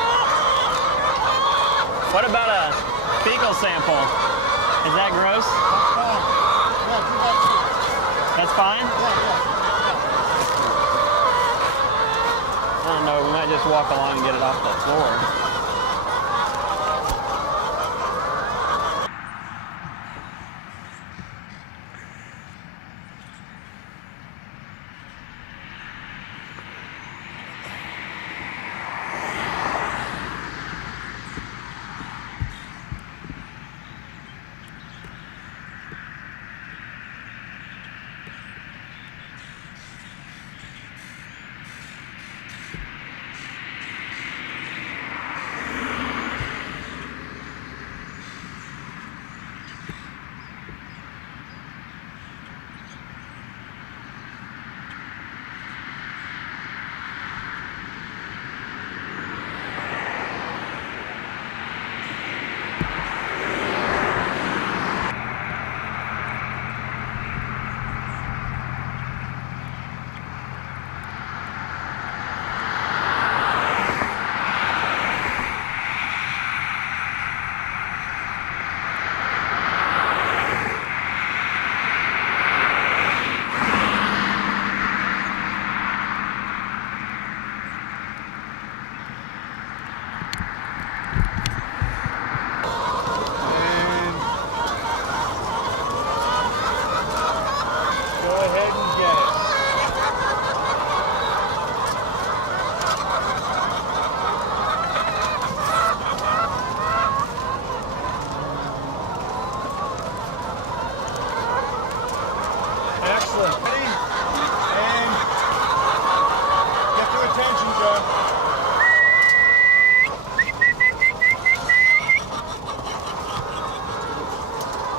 What about a fecal sample? Is that gross? That's fine? I don't know, we might just walk along and get it off the floor.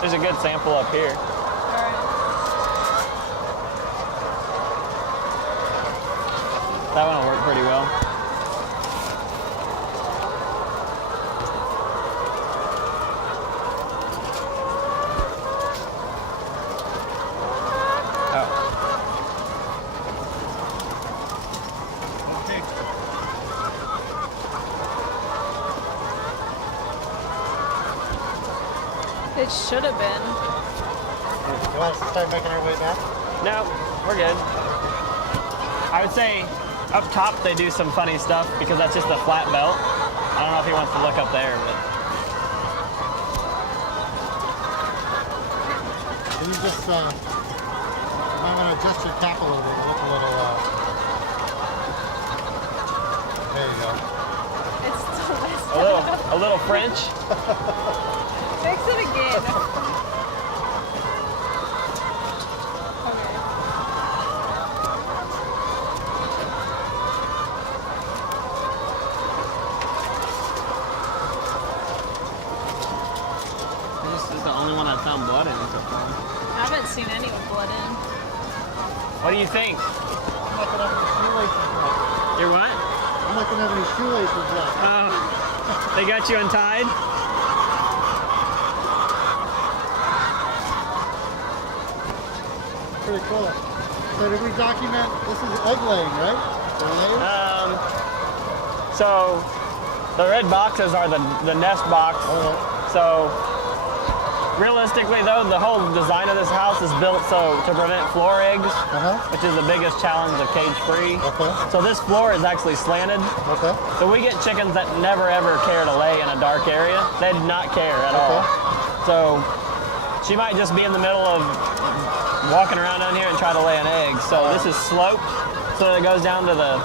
There's a good sample up here. All right. That one will work pretty well. It should have been. You want us to start making our way back? No, we're good. I would say up top they do some funny stuff because that's just a flat belt. I don't know if he wants to look up there, but Can you just, you might want to adjust your cap a little bit. Look a little, there you go. It's still messed a little French. Fix it again. Okay. This is the only one I found blood in so far. I haven't seen any with blood in. What do you think? I'm not going to have any shoelaces left. You're what? I'm not going to have any shoelaces left. Oh, they got you untied? Pretty cool. So did we document, this is egg laying, right? The layers? So the red boxes are the nest box. Okay. So realistically though, the whole design of this house is built so to prevent floor eggs, which is the biggest challenge of cage free. Okay. So this floor is actually slanted. Okay. So we get chickens that never ever care to lay in a dark area. They do not care at all. So she might just be in the middle of walking around down here and try to lay an egg. So this is sloped, so it goes down to the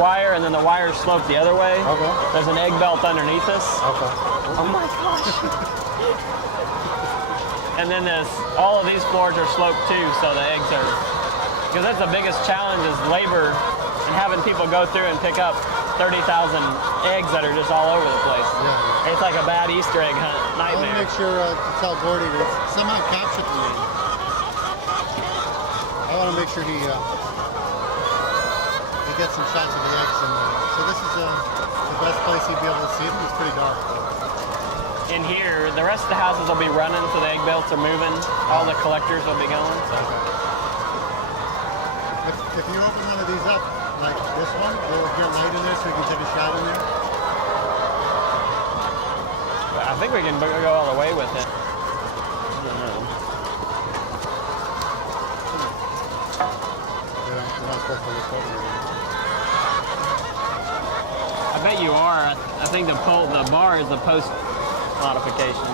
wire, and then the wire is sloped the other way. Okay. There's an egg belt underneath us. Okay. Oh my gosh. And then all of these floors are sloped too, so the eggs are, because that's the biggest challenge is labor and having people go through and pick up 30,000 eggs that are just all over the place. Yeah. It's like a bad Easter egg hunt I want to nightmare. make sure to tell Gordy to somehow capture for me. I want to make sure he gets some shots of the eggs. So this is the best place he'd be able to see them. It's pretty dark. In here, the rest of the houses will be running, so the egg belts are moving. All the collectors will be going. So. If you open one of these up, like this one, will it get light in there so we can take a shot in there? I think we can go all the way with it. I don't know. We're not supposed to look over there. I bet you are. I think the bar is the post modification.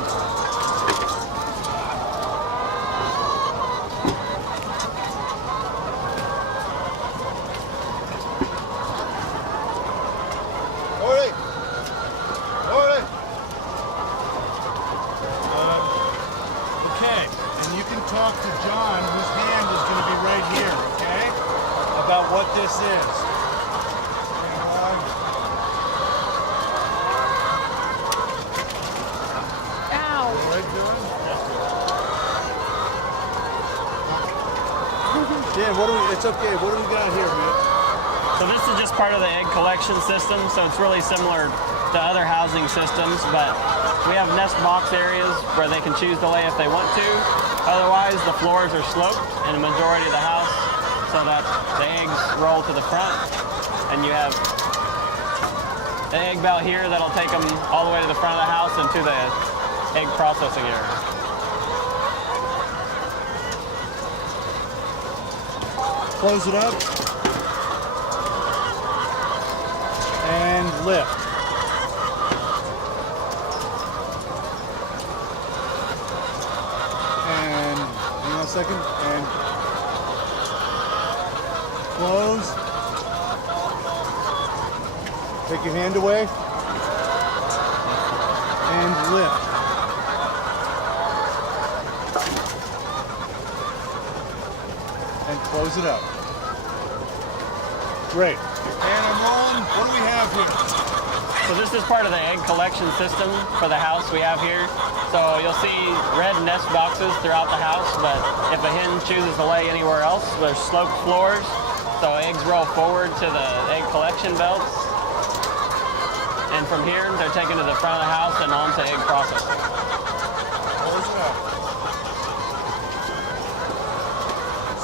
Okay, and you can talk to John, whose hand is going to be right here, okay? About what this is. Ow. Right, John? Dan, it's okay. What do we got here, man? So this is just part of the egg collection system, so it's really similar to other housing systems, but we have nest box areas where they can choose to lay if they want to. Otherwise, the floors are sloped in the majority of the house so that the eggs roll to the front, and you have the egg belt here that'll take them all the way to the front of the house and to the egg processing area. Close it up. And lift. And hang on a second. And close. Take your hand away. And lift. And close it up. Great. And I'm rolling. What do we have here? So this is part of the egg collection system for the house we have here. So you'll see red nest boxes throughout the house, but if a hen chooses to lay anywhere else, there's sloped floors, so eggs roll forward to the egg collection belts. And from here, they're taken to the front of the house and on to egg processing.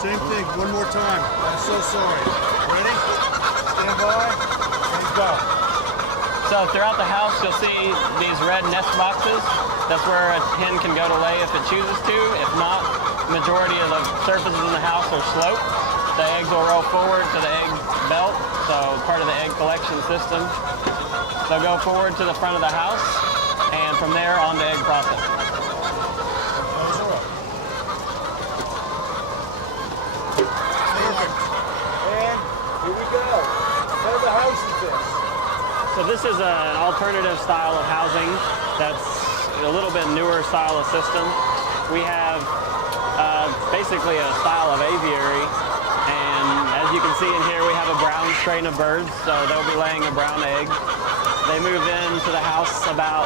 Same thing, one more time. I'm so sorry. Ready? Stand by, and go. So throughout the house, you'll see these red nest boxes. That's where a hen can go to lay if it chooses to. If not, the majority of the surfaces in the house are sloped. The eggs will roll forward to the egg belt, so part of the egg collection system. They'll go forward to the front of the house, and from there on to egg processing. And here we go. What kind of a house is this? So this is an alternative style of housing that's a little bit newer style of system. We have basically a style of aviary, and as you can see in here, we have a brown strain of birds, so they'll be laying a brown egg. They move into the house about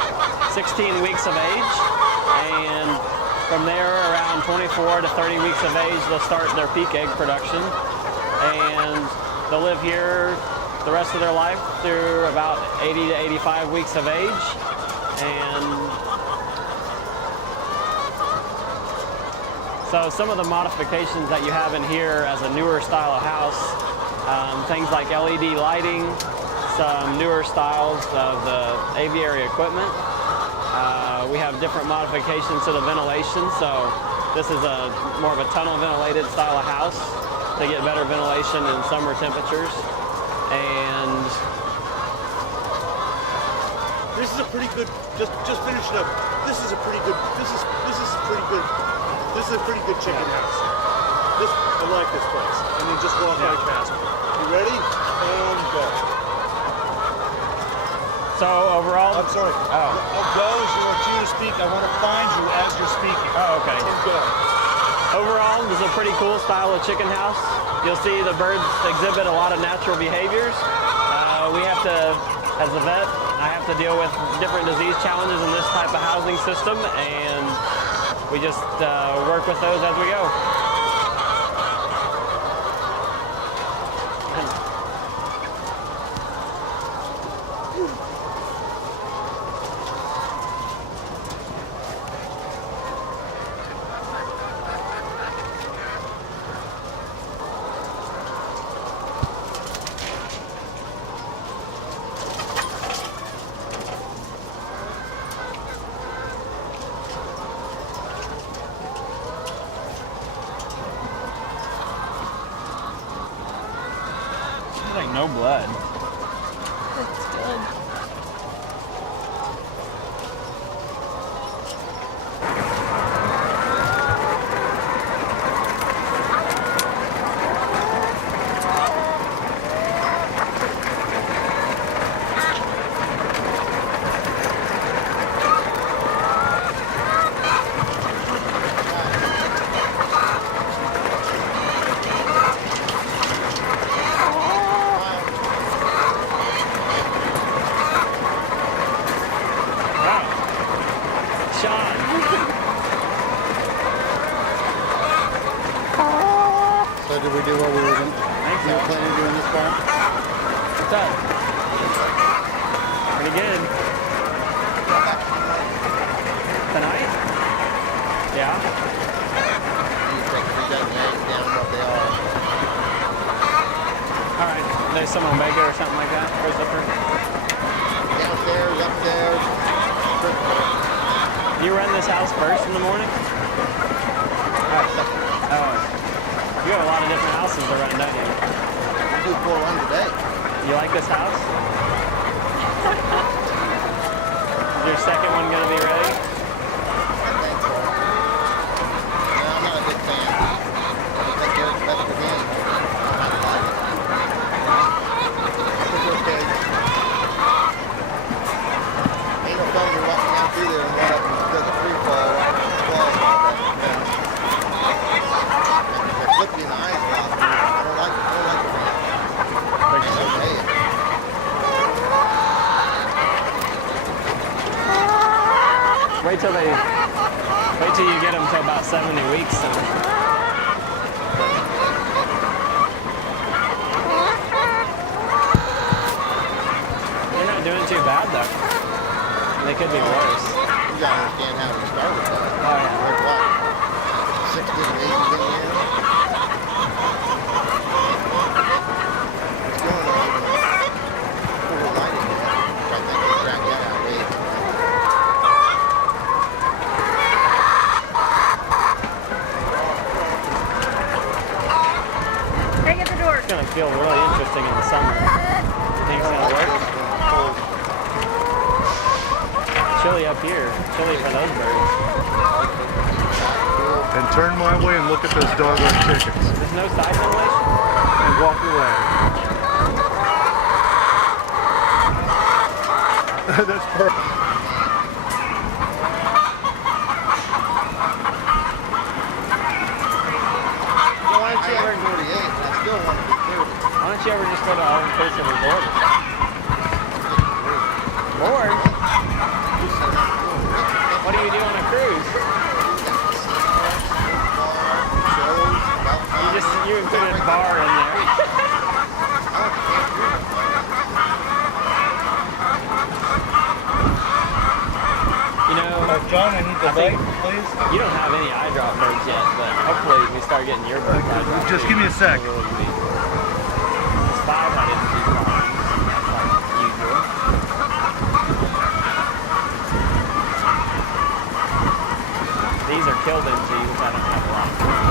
16 weeks of age, and from there, around 24 to 30 weeks of age, they'll start their peak egg production, and they'll live here the rest of their life through about 80 to 85 weeks of age. And so some of the modifications that you have in here as a newer style of house, things like LED lighting, some newer styles of the aviary equipment. We have different modifications to the ventilation, so this is more of a tunnel ventilated style of house to get better ventilation in summer temperatures. And This is a pretty good. Just finish it up. This is a pretty good. This is pretty good. This is a pretty good chicken house. I like this place. I mean, just walk right past me. You ready? And go. so overall, I'm sorry. Oh. Go is you want you to speak. I want to find you as you're speaking. Oh, okay. And go. Overall, this is a pretty cool style of chicken house. You'll see the birds exhibit a lot of natural behaviors. We have to, as a vet, I have to deal with different disease challenges in this type of housing system, and we just work with those as we go. Like no blood. That's good. So did we do what we were going to? You were planning on doing this part? What's up? Pretty good. Tonight? Yeah. You take 3 dozen eggs down what they are. All right. There's some omega or something like that. Where's the first? Downstairs, upstairs. You run this house first in the morning? Oh. You have a lot of different houses to run, don't you? I do 4 runs a day. You like this house? Is your second one going to be ready? I think so. No, I'm not a big fan. I think they're better than him. I like it. It's okay. Ain't no fun you're walking down through there and right up and does a free fall right in the claws and all that. Look you in the eyes a lot. I don't like it, man. It's okay. Wait till you get them to about 70 weeks. They're not doing too bad though. They could be worse. You gotta understand how we started that. Oh yeah. Like what? 60 to 80 years? It's going on full lighting now. I think we cracked that out way. Hey, get the door. It's gonna feel really interesting in the summer. You think it's gonna work? Chilly up here. Chilly for those birds. And turn my way and look at those doggone chickens. There's no side ventilation? And walk away. That's perfect. I had 48, and I still want to be 30. Why don't you ever just go to all inclusive resort? Lord, what do you do on a cruise? You included a bar in there. You know, John, I need the I think- light, please. you don't have any eye drop birds yet, but hopefully we start getting your bird eye drop. Just too. give me a sec. Really unique. There's 5 I didn't keep flying, like usual. These are killed into, which I don't have a lot of faith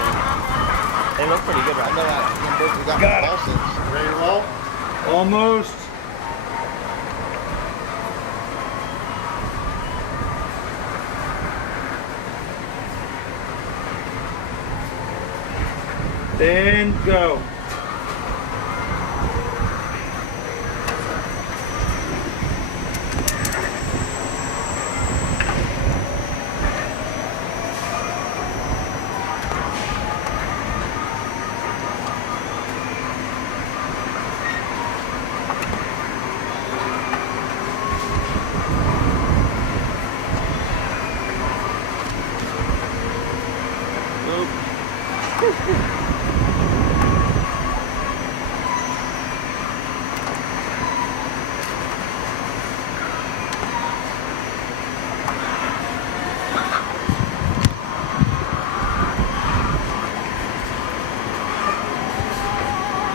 in. They look pretty good right I know now. we got Got it. pulses. Ready to roll? Almost. And go.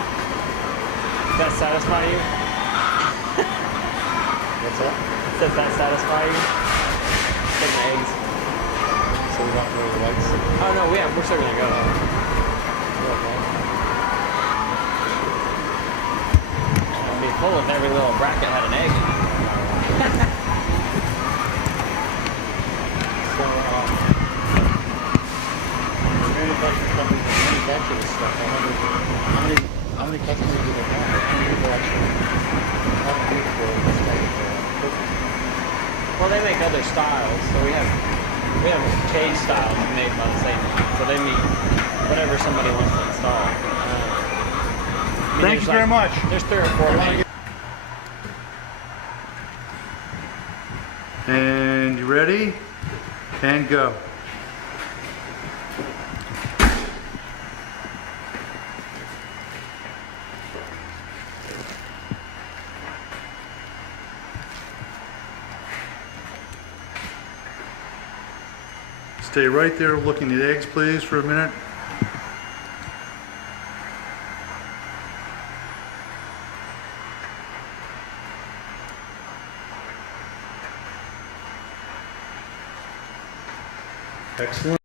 Does that satisfy you? What's that? Does that satisfy you? Getting eggs. So we don't go to the lights. Oh no, we're still gonna go though. It'd be full if every little bracket had an egg in it. So, manufacture this stuff. How many customers do they have? How many people actually have food for this type of purpose? Well, they make other styles, so we have cage styles made by the same one, so they meet whatever somebody wants to install. Thank you very much. There's 3 or 4 things. And you ready? And go. Stay right there looking at eggs, please, for a minute. Excellent.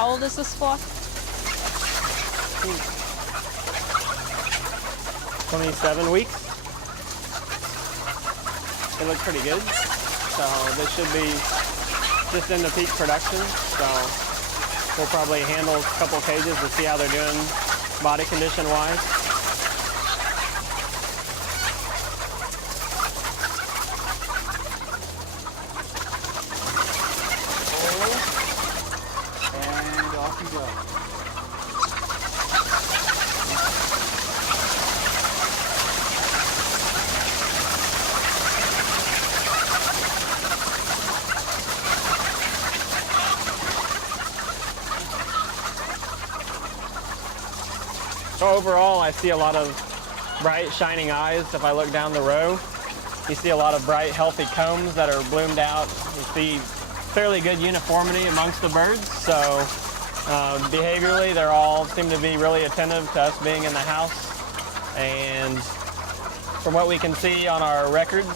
How old is this flock? 27 weeks. They look pretty good. So they should be just into peak production. So we'll probably handle a couple cages to see how they're doing body condition wise. And off you go. So overall, I see a lot of bright, shining eyes. If I look down the row, you see a lot of bright, healthy combs that are bloomed out. You see fairly good uniformity amongst the birds. So behaviorally, they all seem to be really attentive to us being in the house. And from what we can see on our records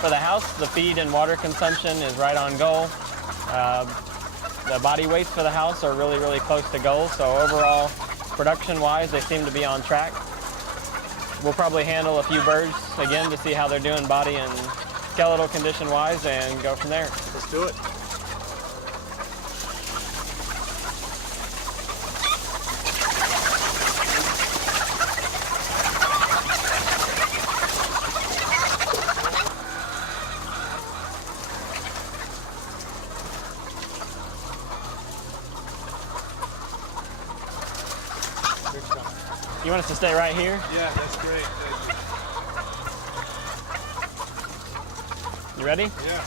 for the house, the feed and water consumption is right on goal. The body weights for the house are really, really close to goal. So overall, production-wise, they seem to be on track. We'll probably handle a few birds again to see how they're doing body and skeletal condition-wise and go from there. Let's do it. You want us to stay right here? Yeah, that's great. You ready? Yeah.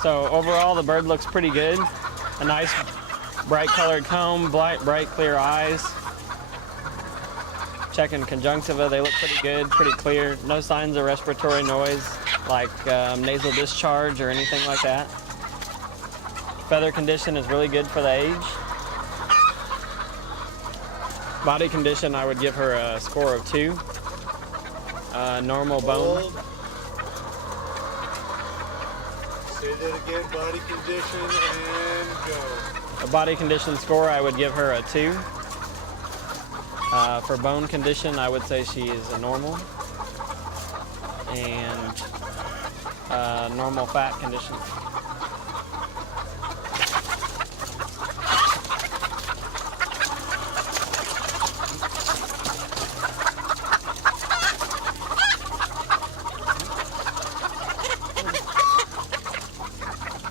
So overall, the bird looks pretty good. A nice bright colored comb, bright clear eyes. Checking conjunctiva, they look pretty good, pretty clear. No signs of respiratory noise like nasal discharge or anything like that. Feather condition is really good for the age. Body condition, I would give her a score of 2. Normal bone. Hold. Say that again, body condition, and go. A body condition score, I would give her a 2. For bone condition, I would say she is a normal. And normal fat condition.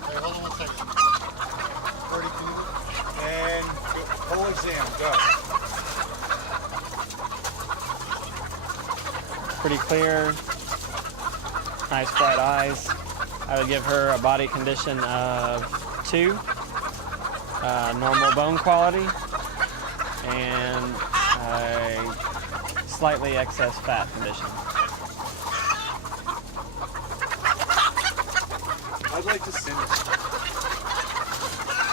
Hey, hold on 1 second. 42. And whole exam, go. Pretty clear, nice bright eyes. I would give her a body condition of 2, normal bone quality, and a slightly excess fat condition. I'd like to send it.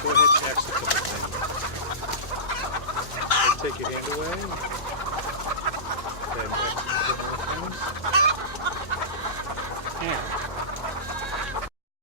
Go ahead, text a couple things. Take your hand away. Then put the more things. Yeah.